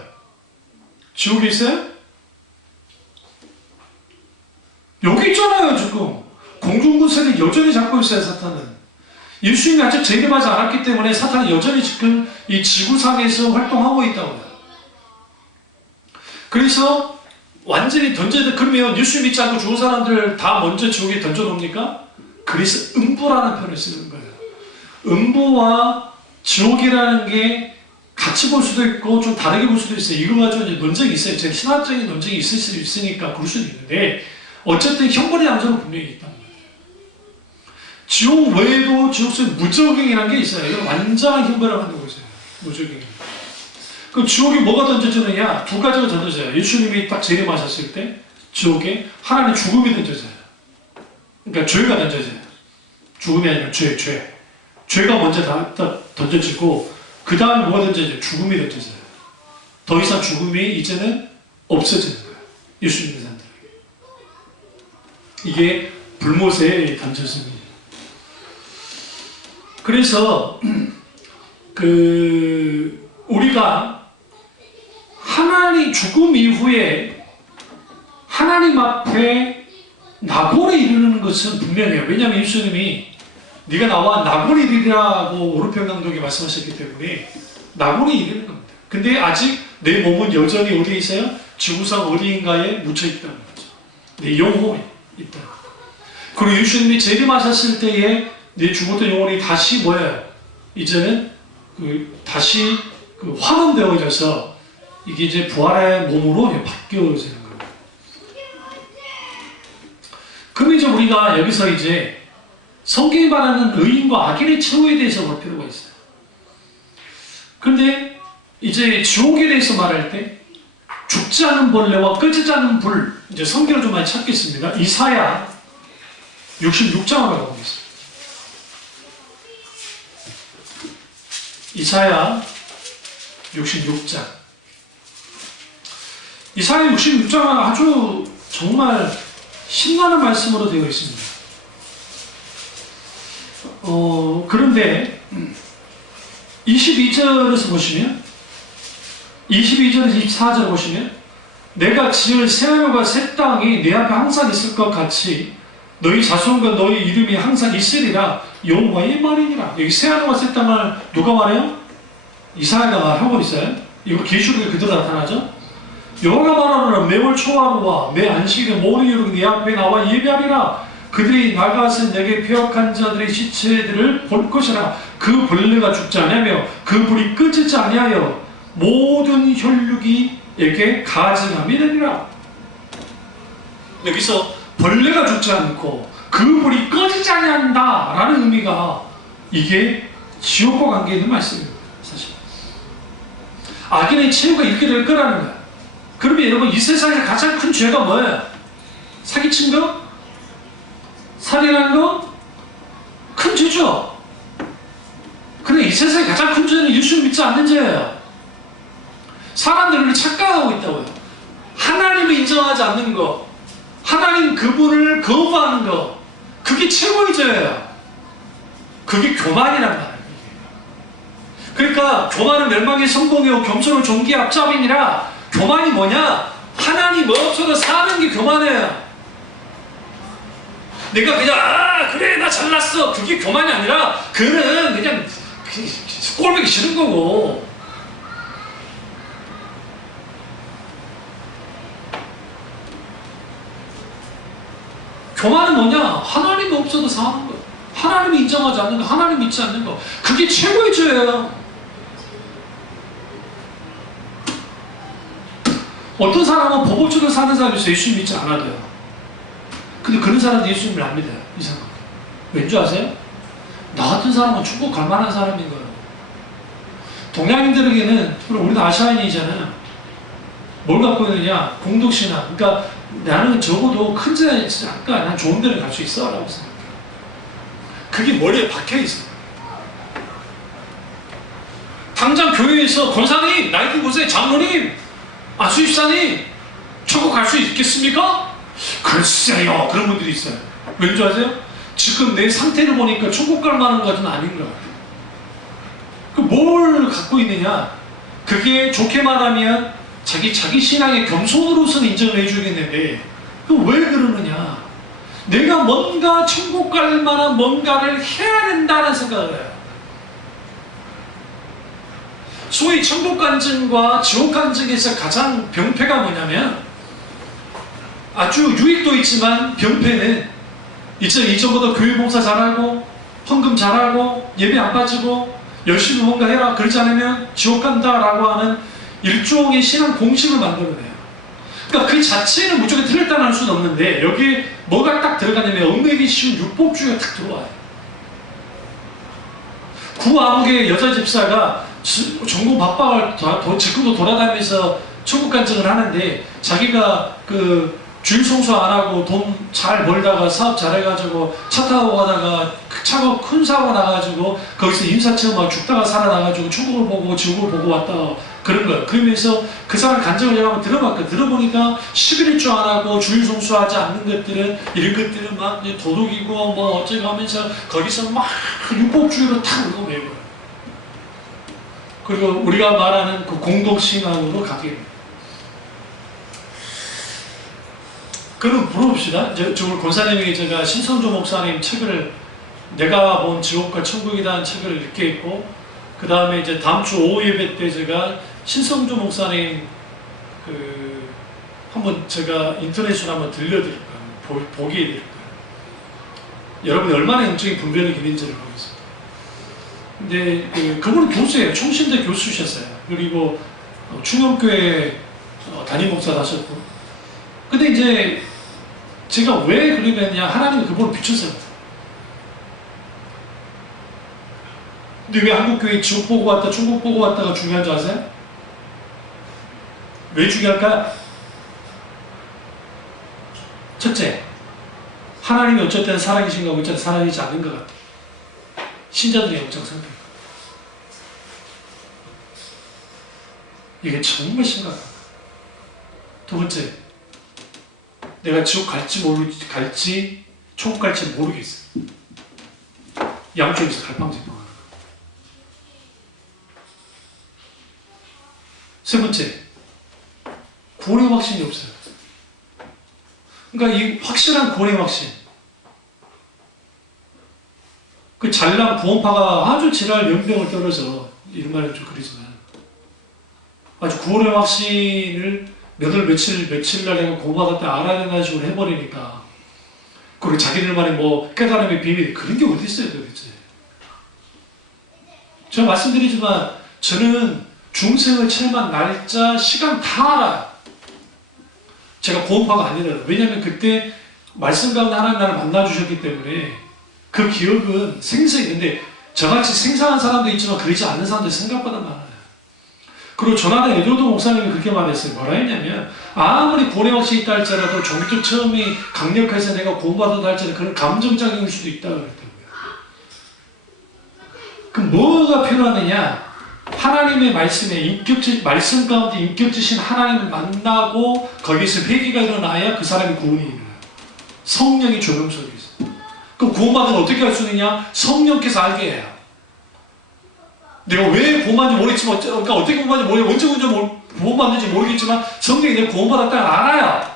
지옥에 있어요? 여기 있잖아요. 지금 공중군세를 여전히 잡고 있어요. 사탄은 예수님이 아직 재림하지 않았기 때문에 사탄은 여전히 지금 이 지구상에서 활동하고 있다고요. 그래서 완전히 던져야 돼. 그러면 예수 믿지 않고 죽은 사람들 다 먼저 지옥에 던져놓습니까? 그래서 음부라는 표현을 쓰는 거예요. 음부와 지옥이라는 게 같이 볼 수도 있고 좀 다르게 볼 수도 있어요. 이거 가지고 이제 논쟁이 있어요. 제 신학적인 논쟁이 있을 수 있으니까 그럴 수도 있는데 어쨌든 형벌의 양식은 분명히 있단 말이에요. 지옥 외에도 지옥 속에 무적행이라는 게 있어요. 이건 완전한 형벌을 만들고 있어요. 무적행. 그럼 지옥에 뭐가 던져지느냐? 두 가지가 던져져요. 예수님이 딱 재림하셨을 때 지옥에 하나는 죽음이 던져져요. 그러니까 죄가 던져져요. 죽음이 아니라 죄. 죄가 먼저 던져지고 그 다음에 뭐가 던져져요? 죽음이 던져져요. 더 이상 죽음이 이제는 없어지는 거예요. 예수 믿는 사람들에게. 이게 불못에 던져집니다. 그래서 우리가 하나님 죽음 이후에 하나님 앞에 낙원에 이르는 것은 분명해요. 왜냐하면 예수님이 네가 나와 낙원에 이르라고 오르평강독에 말씀하셨기 때문에 낙원에 이르는 겁니다. 근데 아직 내 몸은 여전히 어디에 있어요? 지구상 어디인가에 묻혀있다는 거죠. 내 영혼이 있다. 그리고 예수님이 재림하셨을 때에 내 죽었던 영혼이 다시 뭐예요? 이제는 다시 환원되어져서 이게 이제 부활의 몸으로 바뀌어지는 거예요. 그럼 이제 우리가 여기서 이제 성경이 말하는 의인과 악인의 최후에 대해서 볼 필요가 있어요. 그런데 이제 지옥에 대해서 말할 때 죽지 않은 벌레와 꺼지지 않은 불, 이제 성경을 좀 많이 찾겠습니다. 이사야 66장을 가보겠습니다. 이사야 66장. 이사야 66장은 아주 정말 신나는 말씀으로 되어 있습니다. 그런데 22절에서 보시면 22절에서 24절을 보시면 내가 지을 새하늘과 새 땅이 내 앞에 항상 있을 것 같이 너희 자손과 너희 이름이 항상 있으리라 여호와의 말이니라. 여기 새하늘과 새 땅을 누가 말해요? 이사야가 말하고 있어요. 이거 계시록에 그대로 나타나죠. 여호와가 말하노라 매월 초하루와 매 안식일에 모든 여름 네 앞에 나와 예배하리라. 그 그들이 나가서 내게 pe역한 자들의 시체들을 볼 것이라. 그 벌레가 죽지 아니하며 그 불이 꺼지지 아니하여 모든 혈육이 에게 가증함이 되리라. 여기서 벌레가 죽지 않고 그 불이 꺼지지 아니한다 라는 의미가 이게 지옥과 관계 있는 말씀입니다. 사실 악인의 최후가 이렇게 될 거라는 거야. 그러면 여러분, 이 세상에서 가장 큰 죄가 뭐예요? 사기친 거? 살인한 거? 큰 죄죠. 근데 이 세상에 가장 큰 죄는 예수를 믿지 않는 죄예요. 사람들을 착각하고 있다고요. 하나님을 인정하지 않는 거, 하나님 그분을 거부하는 거, 그게 최고의 죄예요. 그게 교만이란 말이에요. 그러니까 교만은 멸망의 성공이요 겸손은 존귀의 앞잡이니라. 교만이 뭐냐? 하나님 없어도 사는 게 교만이에요. 내가 그냥 그래 나 잘났어, 그게 교만이 아니라 그는 그냥 꼴보기 싫은 거고. 교만은 뭐냐? 하나님이 없어도 사는 거, 하나님이 인정하지 않는 거, 하나님 믿지 않는 거, 그게 최고의 죄예요. 어떤 사람은 법업주로 사는 사람이 있어요. 예수 믿지 않아도요. 근데 그런 사람도 예수님을 안 믿어요. 이상하게. 왠지 아세요? 나 같은 사람은 천국 갈 만한 사람인 거예요. 동양인들에게는, 우리는 아시아인이잖아요. 뭘 갖고 있느냐? 공덕신앙. 그러니까 나는 적어도 큰 데 잠깐 난 좋은 데를 갈 수 있어 라고 생각해요. 그게 머리에 박혀있어요. 당장 교회에서 권사님, 나이트 보세요, 장로님, 수집사님, 천국 갈 수 있겠습니까? 글쎄요. 그런 분들이 있어요. 왠지 아세요? 지금 내 상태를 보니까 천국 갈 만한 것은 아닌 것 같아요. 뭘 갖고 있느냐? 그게 좋게 말하면 자기 신앙의 겸손으로서는 인정을 해주겠는데, 왜 그러느냐? 내가 뭔가 천국 갈 만한 뭔가를 해야 된다는 생각을 해요. 소위 천국 간증과 지옥 간증에서 가장 병폐가 뭐냐면, 아주 유익도 있지만 병폐는 이전보다 교회 봉사 잘하고 헌금 잘하고 예배 안 빠지고 열심히 뭔가 해라, 그렇지 않으면 지옥 간다라고 하는 일종의 신앙 공식을 만들어내요. 그러니까 그 자체는 무조건 틀렸다는 할 수는 없는데, 여기에 뭐가 딱 들어가냐면 얽매이기 쉬운 율법주의가 딱 들어와요. 구암흑의 여자 집사가 전국 박박을 지금도 돌아다니면서 천국 간증을 하는데, 자기가 그 주일 성수 안 하고 돈 잘 벌다가 사업 잘해가지고 차 타고 가다가 차가 큰 사고 나가지고 거기서 임사체험하고 죽다가 살아나가지고 천국을 보고 지옥을 보고 왔다, 그런 거예요. 그러면서 그 사람 간증을 제가 한번 들어봤거든요. 들어보니까 11일주 안 하고 주일 성수하지 않는 것들은, 이런 것들은 막 도둑이고 뭐 어쩌고 하면서 거기서 막 율법주의로 탁 얽어매고요. 그리고 우리가 말하는 그 공동신앙으로 가게 됩니다. 그럼 물어봅시다. 저 우리 권사님에게 제가 신성조 목사님 책을, 내가 본 지옥과 천국이라는 책을 읽게 했고, 그 다음에 이제 다음 주 오후 예배 때 제가 신성조 목사님 한번 제가 인터넷으로 한번 들려드릴 거예요. 보게 해드릴 거예요. 여러분이 얼마나 영적인 분별이 있는지를 보겠습니다. 근데 그분은 교수예요. 총신대 교수셨어요. 그리고 충영교회 담임 목사도 하셨고. 근데 이제 제가 왜 그러게 했냐, 하나님이 그분을 비춰서요. 근데 왜 한국교회 지옥 보고 왔다 천국 보고 왔다가 중요한 줄 아세요? 왜 중요할까? 첫째, 하나님이 어쨌든 살아계신 거고 어쨌든 살아계시지 않는 것 같아. 신자들의 영적 상태. 이게 정말 심각하다. 두 번째, 내가 지옥 갈지 천국 갈지 모르겠어. 양쪽에서 갈팡질팡하는 거. 세 번째, 구원의 확신이 없어요. 그러니까 이 확실한 구원의 확신. 그 잘난 구원파가 아주 지랄 연병을 떨어서, 이런 말은 좀 그러지만, 아주 구원의 확신을 며칠 날 내가 공부하다 때 알아야 된다는 식으로 해버리니까, 그리고 자기들만의 뭐 깨달음의 비밀, 그런 게 어디 있어요 도대체. 제가 말씀드리지만 저는 중생을 체험한 날짜, 시간 다 알아요. 제가 고음파가 아니라요. 왜냐하면 그때 말씀 가운데 하나님 나를 만나주셨기 때문에 그 기억은 생생히. 근데 저같이 생생한 사람도 있지만 그러지 않는 사람들 생각보다 많아요. 그리고 조나단 에드워드 목사님이 그렇게 말했어요. 뭐라 했냐면 아무리 고뇌확신이 있다 할지라도 종교적 체험이 강력해서 내가 구원받았다 할지라도 그런 감정작용일 수도 있다고 그랬다고요. 그럼 뭐가 필요하느냐? 하나님의 말씀에 말씀 가운데 인격지신 하나님을 만나고 거기서 회개가 일어나야 그 사람의 구원이 일어나요. 성령의 조명 속에서. 그럼 구원받으면 어떻게 할 수 있느냐? 성령께서 알게 해요. 내가 왜 구원받는지 모르겠지만, 그러니까 어떻게 구원받는지 모르겠지만, 언제 구원받는지 모르겠지만 성령이 내가 구원받았다는 걸 알아요.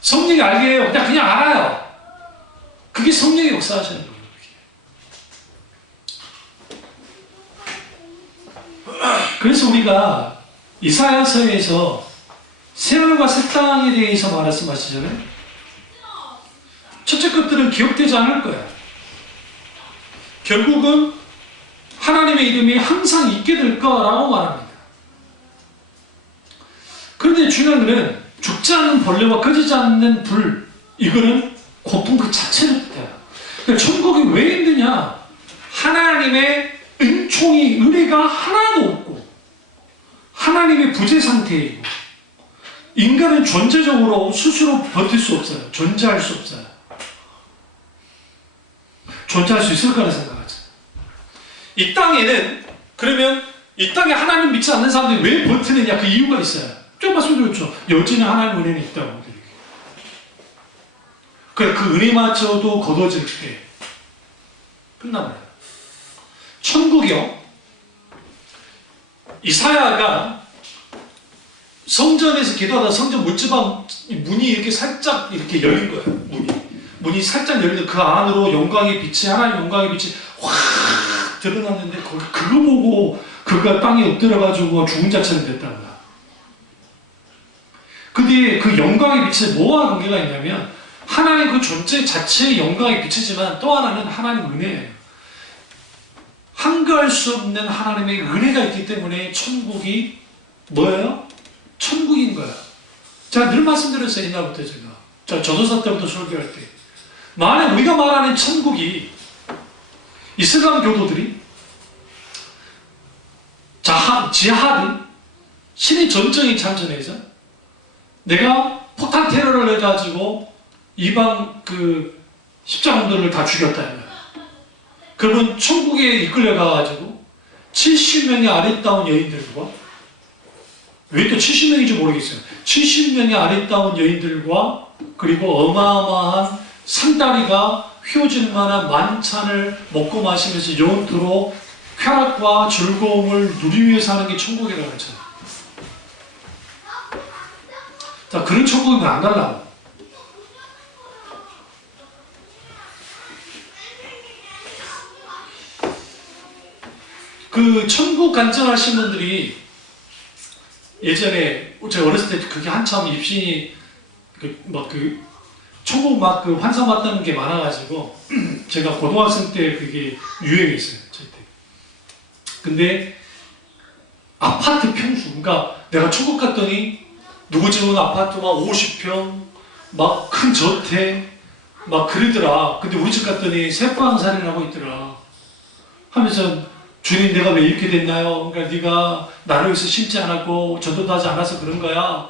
성령이 알게 해요. 그냥 알아요. 그게 성령이 역사하시는 거예요. 그래서 우리가 이사야서에서 새하늘과 새 땅에 대해서 말씀하시잖아요. 첫째 것들은 기억되지 않을 거야. 결국은 하나님의 이름이 항상 있게 될 거라고 말합니다. 그런데 중요한 것은 죽지 않는 벌레와 꺼지지 않는 불, 이거는 고통 그 자체를 뜻해요. 그러니까 천국이 왜 힘드냐? 하나님의 은총이, 은혜가 하나도 없고 하나님의 부재 상태이고 인간은 존재적으로 스스로 버틸 수 없어요. 존재할 수 없어요. 존재할 수 있을 거라 생각하죠. 이 땅에는, 그러면 이 땅에 하나님 믿지 않는 사람들이 왜 버티느냐? 그 이유가 있어요. 좀 말씀드렸죠. 여전히 하나님 은혜는 있다고. 그 은혜마저도 거둬질 때 끝납니다. 천국이요. 이사야가 성전에서 기도하다 성전 문지방 문이 이렇게 살짝 이렇게 열린 거예요. 문이 살짝 열리는 그 안으로 영광의 빛이, 하나님 영광의 빛이 확 드러났는데 그거 보고 그가 땅에 엎드려가지고 죽은 자처럼 됐다는 거야. 근데 그 영광의 빛에 뭐와 관계가 있냐면 하나님 그 존재 자체의 영광의 빛이지만 또 하나는 하나님 은혜예요. 한가할 수 없는 하나님의 은혜가 있기 때문에 천국이 뭐예요? 천국인 거야. 제가 늘 말씀드렸어요. 옛날부터 제가. 전도사 때부터 설교할 때. 만약 우리가 말하는 천국이 이슬람 교도들이 지하드, 신의 전쟁에 참전해서 내가 포탄 테러를 해가지고 이방 십자군들을 다 죽였다. 그러면 천국에 이끌려가가지고 70명의 아리따운 여인들과, 왜 또 70명인지 모르겠어요. 70명의 아리따운 여인들과 그리고 어마어마한 상다리가 휘어질 만한 만찬을 먹고 마시면서 영원토록 쾌락과 즐거움을 누리며 사는 게 천국이라고 했잖아요. 자, 그런 천국이면 안 갈라고. 그 천국 간증하신 분들이 예전에 제가 어렸을 때 그게 한참 입신이 천국 환상 봤다는 게 많아가지고 제가 고등학생 때 그게 유행했어요. 저희 때. 근데 아파트 평수, 그러니까 내가 천국 갔더니 누구 집은 아파트만 50평 막 큰 저택 막 그러더라. 근데 우리 집 갔더니 새빵살이를 하고 있더라. 하면서 주님, 내가 왜 이렇게 됐나요? 그러니까 네가 나를 위해서 심지 않았고 전도도 하지 않아서 그런 거야.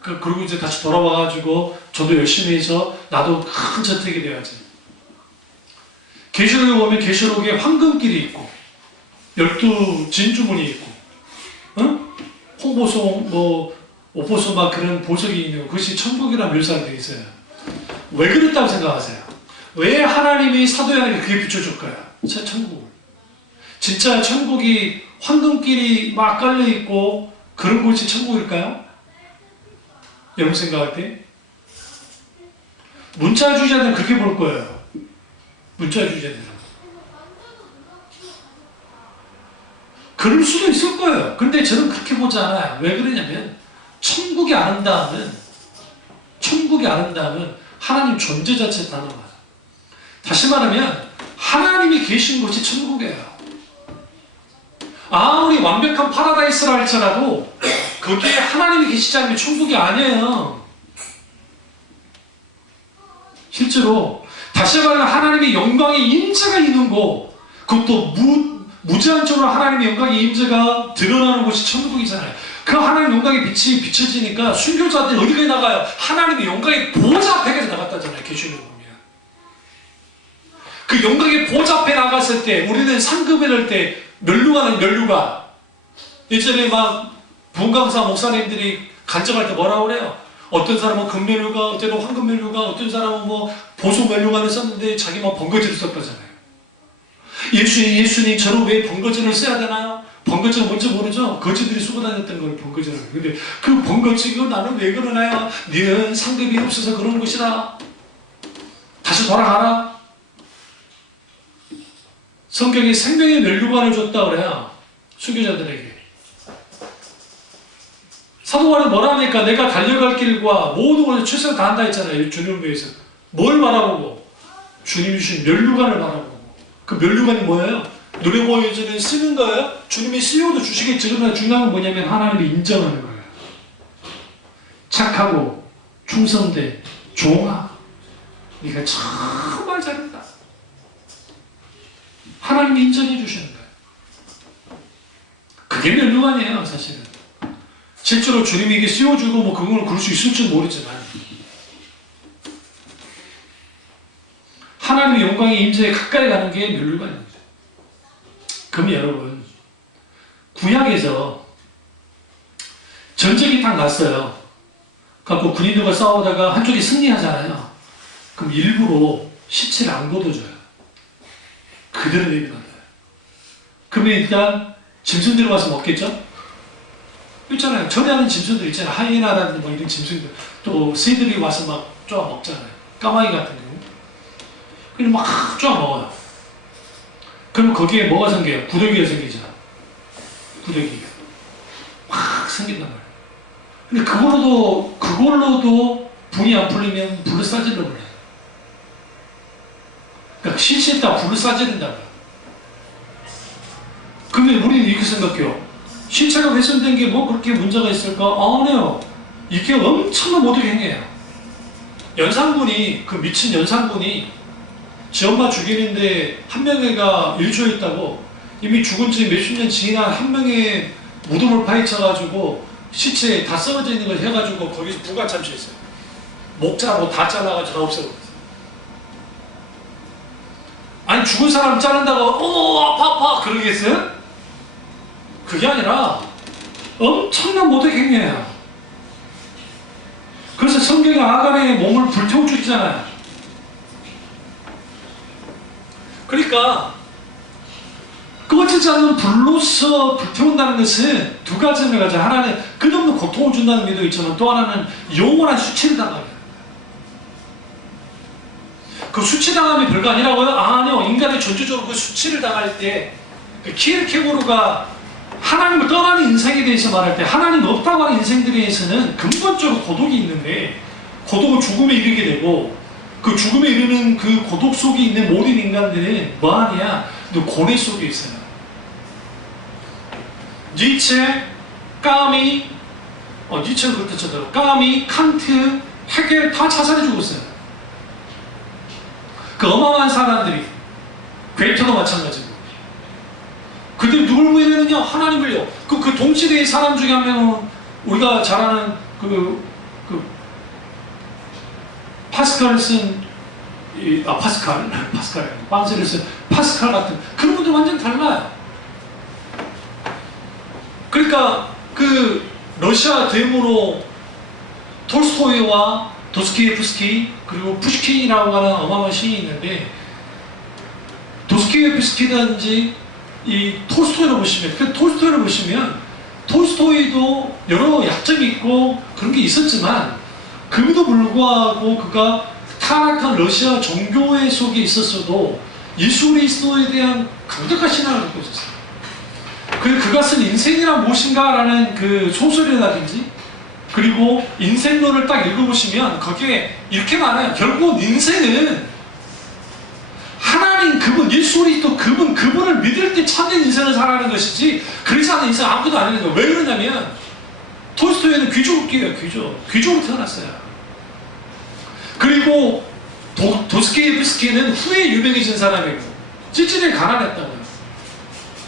그리고 이제 다시 돌아와가지고 저도 열심히 해서 나도 큰 저택이 돼야지. 계시록에 보면 계시록에 황금길이 있고 12 진주문이 있고 홍보소 오포소 막 그런 보석이 있는 그것이 천국이라는 묘사가 되어 있어요. 왜 그랬다고 생각하세요? 왜 하나님이 사도 요한에게 그게 비춰줄까요? 천국을. 진짜 천국이 황금길이 막 깔려있고 그런 곳이 천국일까요? 여러분 생각할 때? 문자주의자들은 그렇게 볼 거예요. 문자주의자들은. 그럴 수도 있을 거예요. 근데 저는 그렇게 보지 않아요. 왜 그러냐면 천국의 아름다움은 하나님 존재 자체 단어가. 다시 말하면 하나님이 계신 곳이 천국이에요. 아무리 완벽한 파라다이스라 할지라도 거기에 하나님이 계시지 않으면 천국이 아니에요. 실제로 다시 말하면 하나님의 영광의 임재가 있는 곳, 그것도 무제한적으로 하나님의 영광의 임재가 드러나는 곳이 천국이잖아요. 그 하나님의 영광의 빛이 비춰지니까 순교자들이 어디까지 나가요? 하나님의 영광의 보좌 앞에까지 나갔다잖아요. 계시록을 보면. 그 영광의 보좌 앞에 나갔을 때 우리는 상급을 할 때 면류관은 면류관. 예전에 막 부흥강사 목사님들이 간증할 때 뭐라고 그래요? 어떤 사람은 금면류관, 어떤 황금면류관, 어떤 사람은 뭐 보석면류관을 썼는데 자기 막 번거지를 썼다잖아요. 예수님 저는 왜 번거지를 써야 되나요? 번거지가 뭔지 모르죠? 거지들이 쓰고 다녔던 걸 번거지라고. 근데 그 번거지가 나는 왜 그러나요? 너는 상급이 없어서 그런 것이다. 다시 돌아가라. 성경이 생명의 면류관을 줬다 그래요. 순교자들에게. 사도 바울은 뭐라 하니까 내가 달려갈 길과 모든 것을 최선을 다한다 했잖아요. 주님을 위해서. 뭘 바라보고? 주님이 주신 면류관을 바라보고. 그 면류관이 뭐예요? 누레보이즈는 쓰는 거예요? 주님이 쓰여도 주시겠지. 그러나 중요한 건 뭐냐면 하나님이 인정하는 거예요. 착하고 충성된 종아, 네가 정말 잘한다. 하나님이 인정해 주시는 거예요. 그게 면류관이에요, 사실은. 실제로 주님이 이게 씌워주고 뭐 그걸 그럴 수 있을지 모르지만 하나님의 영광의 임재에 가까이 가는 게 면류관입니다. 그럼 여러분, 구약에서 전쟁이 딱 났어요. 그래서 군인들과 싸우다가 한쪽이 승리하잖아요. 그럼 일부러 시체를 안 걷어줘요. 그대로 내버려둬요. 그러면 일단 짐승들이 와서 먹겠죠? 있잖아요. 전에하는 짐승들 있잖아요. 하이에나라든지 뭐 이런 짐승들. 또 새들이 와서 막 쪼아 먹잖아요. 까마귀 같은 경우. 그냥 막 쪼아 먹어요. 그럼 거기에 뭐가 생겨요? 구더기가 생기죠. 구더기가. 확 생긴단 말이에요. 근데 그걸로도 분이 안 풀리면 불을 싸질러 버려요. 그러니까 실시했다 불을 싸지른다고요. 근데 우리는 이렇게 생각해요. 신체가 훼손된 게 뭐 그렇게 문제가 있을까? 아니요. 이게 엄청난 모독 행위예요. 연산군이, 그 미친 연산군이 지 엄마 죽이는데 한 명애가 일조했다고 이미 죽은 지 몇십 년 지난 한 명의 무덤을 파헤쳐가지고 시체 다 썩어져 있는 걸 해가지고 거기서 부가 참시했어요. 목 자르고 다 잘라가지고 다 없애버렸어요. 아니 죽은 사람 자른다고 어머 아파 그러겠어요? 그게 아니라 엄청난 모독 행위예요. 그래서 성경이 아간의 몸을 불태워 죽이잖아요. 그러니까 꺼지지 않는 불로서 불태운다는 것은 두 가지 의미가 있죠. 하나는 끝없는 고통을 준다는 의미도 있지만 또 하나는 영원한 수치를 당하게. 그 수치당함이 별거 아니라고요? 아니요. 인간이 전체적으로 그 수치를 당할 때 그 키르케고르가 하나님을 떠나는 인생에 대해서 말할 때 하나님 없다고 하는 인생들에 대해서는 근본적으로 고독이 있는데 고독은 죽음에 이르게 되고 그 죽음에 이르는 그 고독 속에 있는 모든 인간들은 뭐하냐? 고뇌 속에 있어요. 니체, 까미, 니체는 그렇다 쳐도 까미, 칸트, 헤겔 다 자살해 죽었어요. 그 어마어마한 사람들이 괴테도 마찬가지고 그들 누굴 부인하느냐? 하나님을요. 그 동시대의 사람 중에 한 명은 우리가 잘 아는 파스칼을 쓴 판세를 쓴 파스칼 같은 그런 분들 완전 달라요. 그러니까 그 러시아 대문호 톨스토이와 도스토옙스키 그리고 푸시킨이라고 하는 어마어마한 시인이 있는데 도스토옙스키든지 이 톨스토이를 보시면 톨스토이도 여러 약점이 있고 그런 게 있었지만 그럼에도 불구하고 그가 타락한 러시아 종교의 속에 있었어도 예수 그리스도에 대한 강력한 신앙을 갖고 있었어요. 그가 쓴 인생이란 무엇인가 라는 그 소설이라든지 그리고 인생론을 딱 읽어보시면 거기에 이렇게 말해요. 결국 인생은 하나님 그분, 예수 그리스도 그분을 믿을 때 참된 인생을 살아가는 것이지 그렇지 않은 인생 아무것도 아니는 거예요. 왜 그러냐면 톨스토이는 귀족이에요. 귀족으로 태어났어요. 그리고 도스토옙스키는 후에 유명해진 사람이고 찔찔하게 가난했다고요.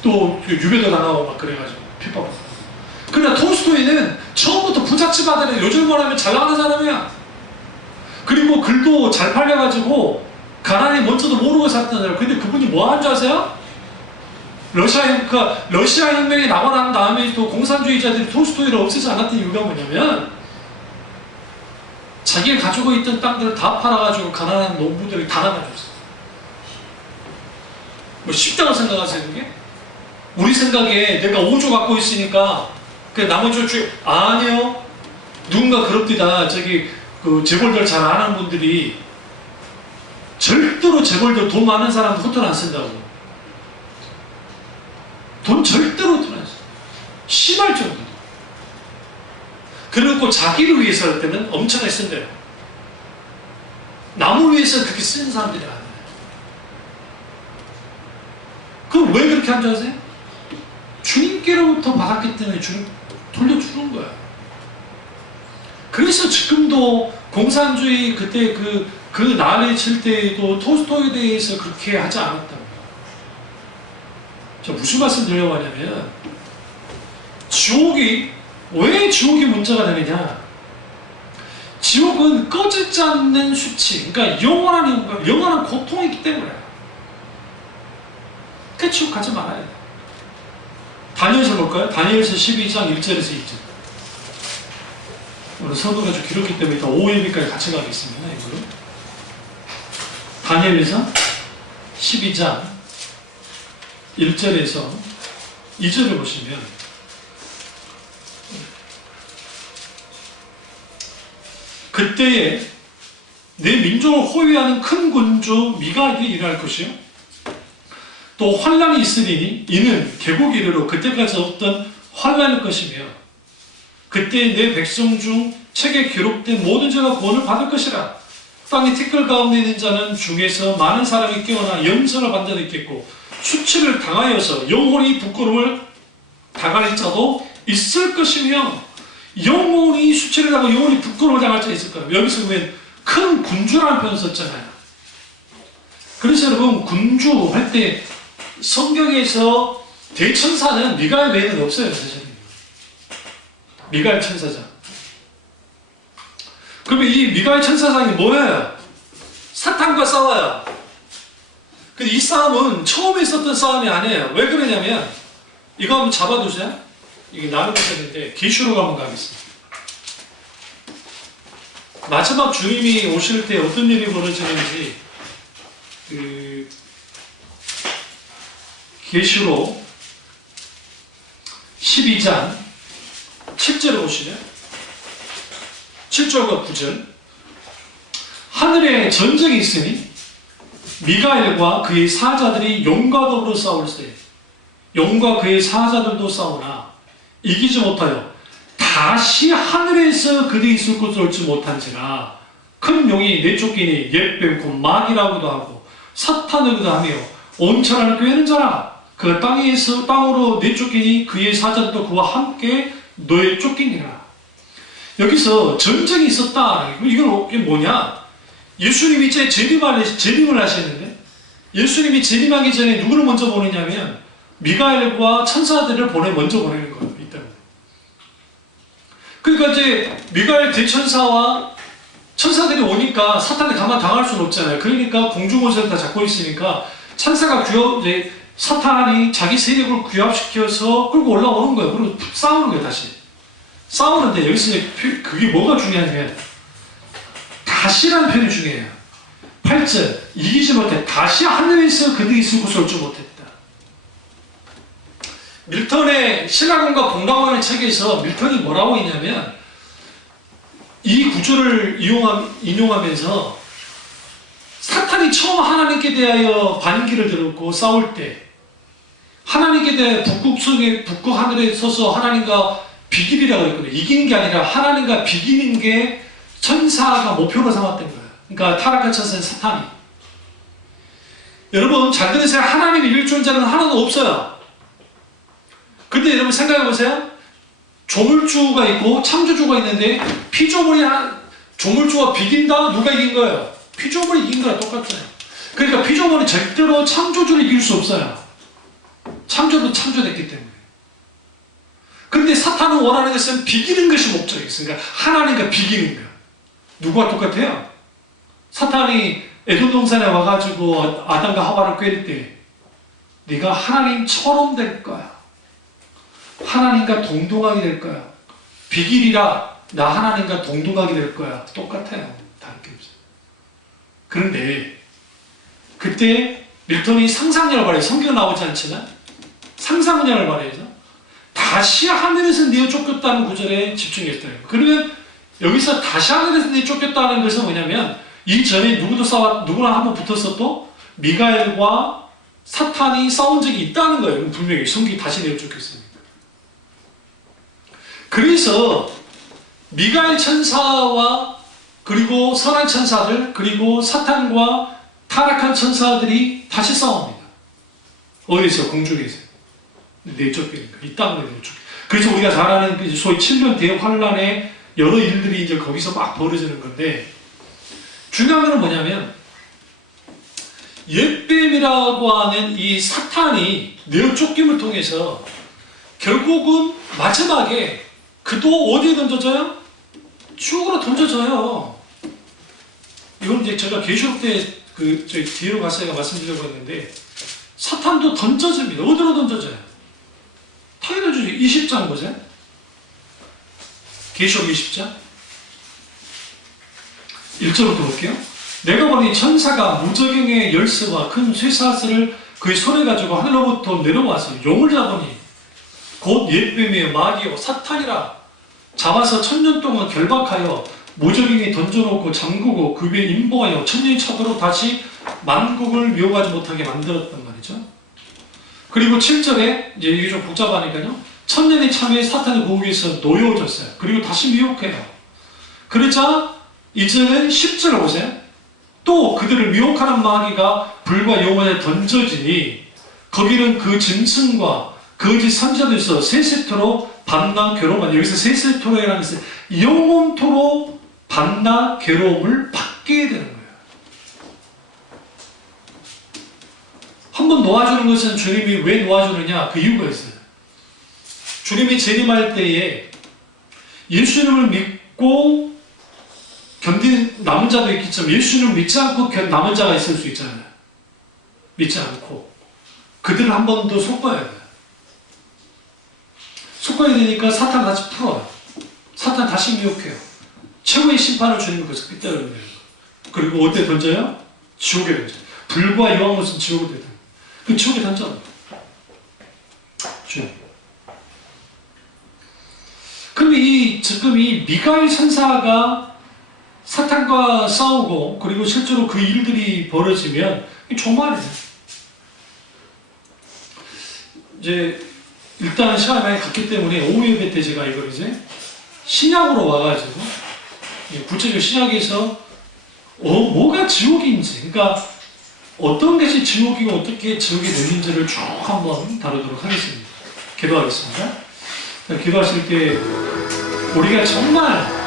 또 유배도 당하고 막 그래가지고 핍박. 그러나 톨스토이는 처음부터 부잣집 아들에 요즘 말하면 잘 나가는 사람이야. 그리고 글도 잘 팔려가지고 가난이 뭔지도 모르고 살던 사람. 근데 그분이 뭐 하는 줄 아세요? 러시아 혁명이 나고 난 다음에 또 공산주의자들이 톨스토이를 없애지 않았던 이유가 뭐냐면 자기가 가지고 있던 땅들을 다 팔아가지고 가난한 농부들이 다 나눠줬어요. 뭐 쉽다고 생각하세요 그게? 우리 생각에 내가 5조 갖고 있으니까 그 나머지 아니요. 누군가 그럽디다. 그 재벌들 잘 아는 분들이 절대로 재벌들 돈 많은 사람들 호텔 안 쓴다고. 돈 절대로 호텔 안 써. 심할 정도로. 그리고 자기를 위해서 할 때는 엄청나게 쓴대요. 남을 위해서 그렇게 쓰는 사람들이 아니에요. 그럼 왜 그렇게 한 줄 아세요? 주님께로부터 받았기 때문에 주님 돌려주는 거야. 그래서 지금도 공산주의 그때 그 난리 칠 때에도 톨스토이에 대해서 그렇게 하지 않았다고. 저 무슨 말씀 드리려고 하냐면 왜 지옥이 문제가 되느냐? 지옥은 꺼지지 않는 수치, 그러니까 영원한 고통이기 때문에. 그 지옥 가지 말아야 돼. 다니엘서 볼까요? 다니엘서 12장 1절에서 2절. 오늘 서두가 좀 길었기 때문에 일단 5일까지 같이 가겠습니다. 이거로. 다니엘서 12장 1절에서 2절을 보시면 그때에 내 민족을 호위하는 큰 군주 미가에게 일어날 것이요 또 환란이 있으리니 이는 개국 이르러 그때까지 없던 환란일 것이며 그때 내 백성 중 책에 기록된 모든 자가 구원을 받을 것이라. 땅의 티끌 가운데 있는 자는 중에서 많은 사람이 깨어나 영생을 받는 자도 있겠고 수치를 당하여서 영원히 부끄러움을 당할 자도 있을 것이며 영원히 수치를 당하고 영원히 부끄러움을 당할 자도 있을 거예요. 여기서 보면 큰 군주라는 표현을 썼잖아요. 그래서 여러분 군주 할 때 성경에서 대천사는 미가엘 외에는 없어요. 사실. 미가엘 천사장. 그러면 이 미가엘 천사장이 뭐예요? 사탄과 싸워요. 근데 이 싸움은 처음에 있었던 싸움이 아니에요. 왜 그러냐면 이거 한번 잡아두세요. 이게 나누셔야 되는데 계시록 한번 가겠습니다. 마지막 주님이 오실 때 어떤 일이 벌어지는지 계시록 12장 7절을 보시면 7절과 9절 하늘에 전쟁이 있으니 미가엘과 그의 사자들이 용과 더불어 싸울세 용과 그의 사자들도 싸우나 이기지 못하여 다시 하늘에서 그들이 있을 곳을 얻지 못한지라. 큰 용이 내쫓기니 옛뱀 곧 마귀라고도 하고 사탄이기도 하며 온천하는 꾀는 자라. 그 땅으로 내쫓기니 그의 사자들도 그와 함께 너에 쫓기니라. 여기서 전쟁이 있었다. 이건 뭐냐? 예수님이 이제 재림을 하시는데 예수님이 재림하기 전에 누구를 먼저 보내냐면 미가엘과 천사들을 먼저 보내는 거예요. 이때는. 그러니까 이제 미가엘 대천사와 천사들이 오니까 사탄이 가만 당할 수는 없잖아요. 그러니까 공중원수를 다 잡고 있으니까 천사가 사탄이 자기 세력을 규합시켜서 끌고 올라오는 거예요. 그리고 싸우는 거예요. 다시 싸우는데 여기서 그게 뭐가 중요하냐면 다시라는 표현이 중요해요. 8절 이기지 못해 다시 하늘에서 그들이 있을 곳을 얻지 못했다. 밀턴의 신라공과 공감하는 책에서 밀턴이 뭐라고 했냐면 이 구조를 인용하면서 사탄이 처음 하나님께 대하여 반기를 들었고 싸울 때 하나님께 대해 북극 하늘에 서서 하나님과 비길이라고 그랬거든요. 이기는 게 아니라 하나님과 비기는 게 천사가 목표로 삼았던 거예요. 그러니까 타락한 천사는 사탄이. 여러분 잘 들으세요. 하나님이 이길 존재는 하나도 없어요. 근데 여러분 생각해 보세요. 조물주가 있고 창조주가 있는데 피조물이 조물주가 비긴다? 누가 이긴 거예요? 피조물이 이긴 거랑 똑같아요. 그러니까 피조물은 절대로 창조주를 이길 수 없어요. 창조도 창조됐기 때문에. 그런데 사탄은 원하는 것은 비기는 것이 목적이었어요. 그러니까 하나님과 비기는 거. 누구와 똑같아요? 사탄이 에돔 동산에 와가지고 아담과 하와를 꾀릴 때 네가 하나님처럼 될 거야. 하나님과 동등하게 될 거야. 비길이라 나 하나님과 동등하게 될 거야. 똑같아요. 다를 게 없어요. 그런데 그때 밀턴이 상상력을 발휘해요. 성경 나오지 않지만 상상력을 발휘해서 다시 하늘에서 내어 쫓겼다는 구절에 집중했어요. 그러면 여기서 다시 하늘에서 내어 쫓겼다는 것은 뭐냐면 이전에 누구나 한번 붙었어도 미가엘과 사탄이 싸운 적이 있다는 거예요. 분명히 성경이 다시 내어 쫓겼으니까. 그래서 미가엘 천사와 그리고 선한 천사들 그리고 사탄과 타락한 천사들이 다시 싸웁니다. 어디서? 공중에서. 내쫓기는 거예요. 이 땅으로 내쫓기. 그래서 우리가 잘 아는 소위 7년 대환란의 여러 일들이 이제 거기서 막 벌어지는 건데 중요한 건 뭐냐면 옛뱀이라고 하는 이 사탄이 내쫓김을 통해서 결국은 마지막에 그도 어디에 던져져요? 지옥으로 던져져요. 이건 이제 제가 계시록 때 저희 뒤로 가서 제가 말씀드리려고 했는데 사탄도 던져집니다. 어디로 던져져요? 당연히 20장 보세요. 계시록 20장 1절부터 볼게요. 내가 보니 천사가 무저경의 열쇠와 큰 쇠사슬을 그의 손에 가지고 하늘로부터 내려와서 용을 잡으니 곧 옛뱀의 마귀요 사탄이라 잡아서 1000년 동안 결박하여 무저경에 던져놓고 잠그고 그 위에 임보하여 1000년이 차도록 다시 만국을 미혹하지 못하게 만들었단 말이죠. 그리고 7절에 이제 이게 좀 복잡하니까요. 1000년이 참에 사탄의 고국에서 놓여졌어요. 그리고 다시 미혹해요. 그러자 이제는 10절을 보세요. 또 그들을 미혹하는 마귀가 불과 영혼에 던져지니 거기는 그 짐승과 거짓 선지자들에서 세세토록 밤낮 괴로움만. 여기서 세세토록이라는 것은 영원토록 밤낮 괴로움을 받게 되는 거예요. 한번 놓아주는 것은 주님이 왜 놓아주느냐 그 이유가 있어요. 주님이 재림할 때에 예수님을 믿고 견딘 남은 자도 있겠지만 예수님을 믿지 않고 남은 자가 있을 수 있잖아요. 믿지 않고 그들을 한 번 더 속아야 돼요. 속아야 되니까 사탄 다시 풀어요. 사탄 다시 미혹해요. 최후의 심판을 주님이 그래서 그때 하는 거예요. 그리고 어디에 던져요? 지옥에 던져요. 불과 여왕으로서 지옥에 던져요. 그 지옥에 던져요. 그럼 지금 이 미가엘 천사가 사탄과 싸우고 그리고 실제로 그 일들이 벌어지면 종말이에요. 이제 일단 시간이 많이 갔기 때문에 오후 예배 때 제가 이걸 이제 신약으로 와가지고 구체적으로 신약에서 뭐가 지옥인지 그러니까 어떤 것이 지옥이고 어떻게 지옥이 됐는지를 쭉 한번 다루도록 하겠습니다. 기도하겠습니다. 기도하실 때 우리가 정말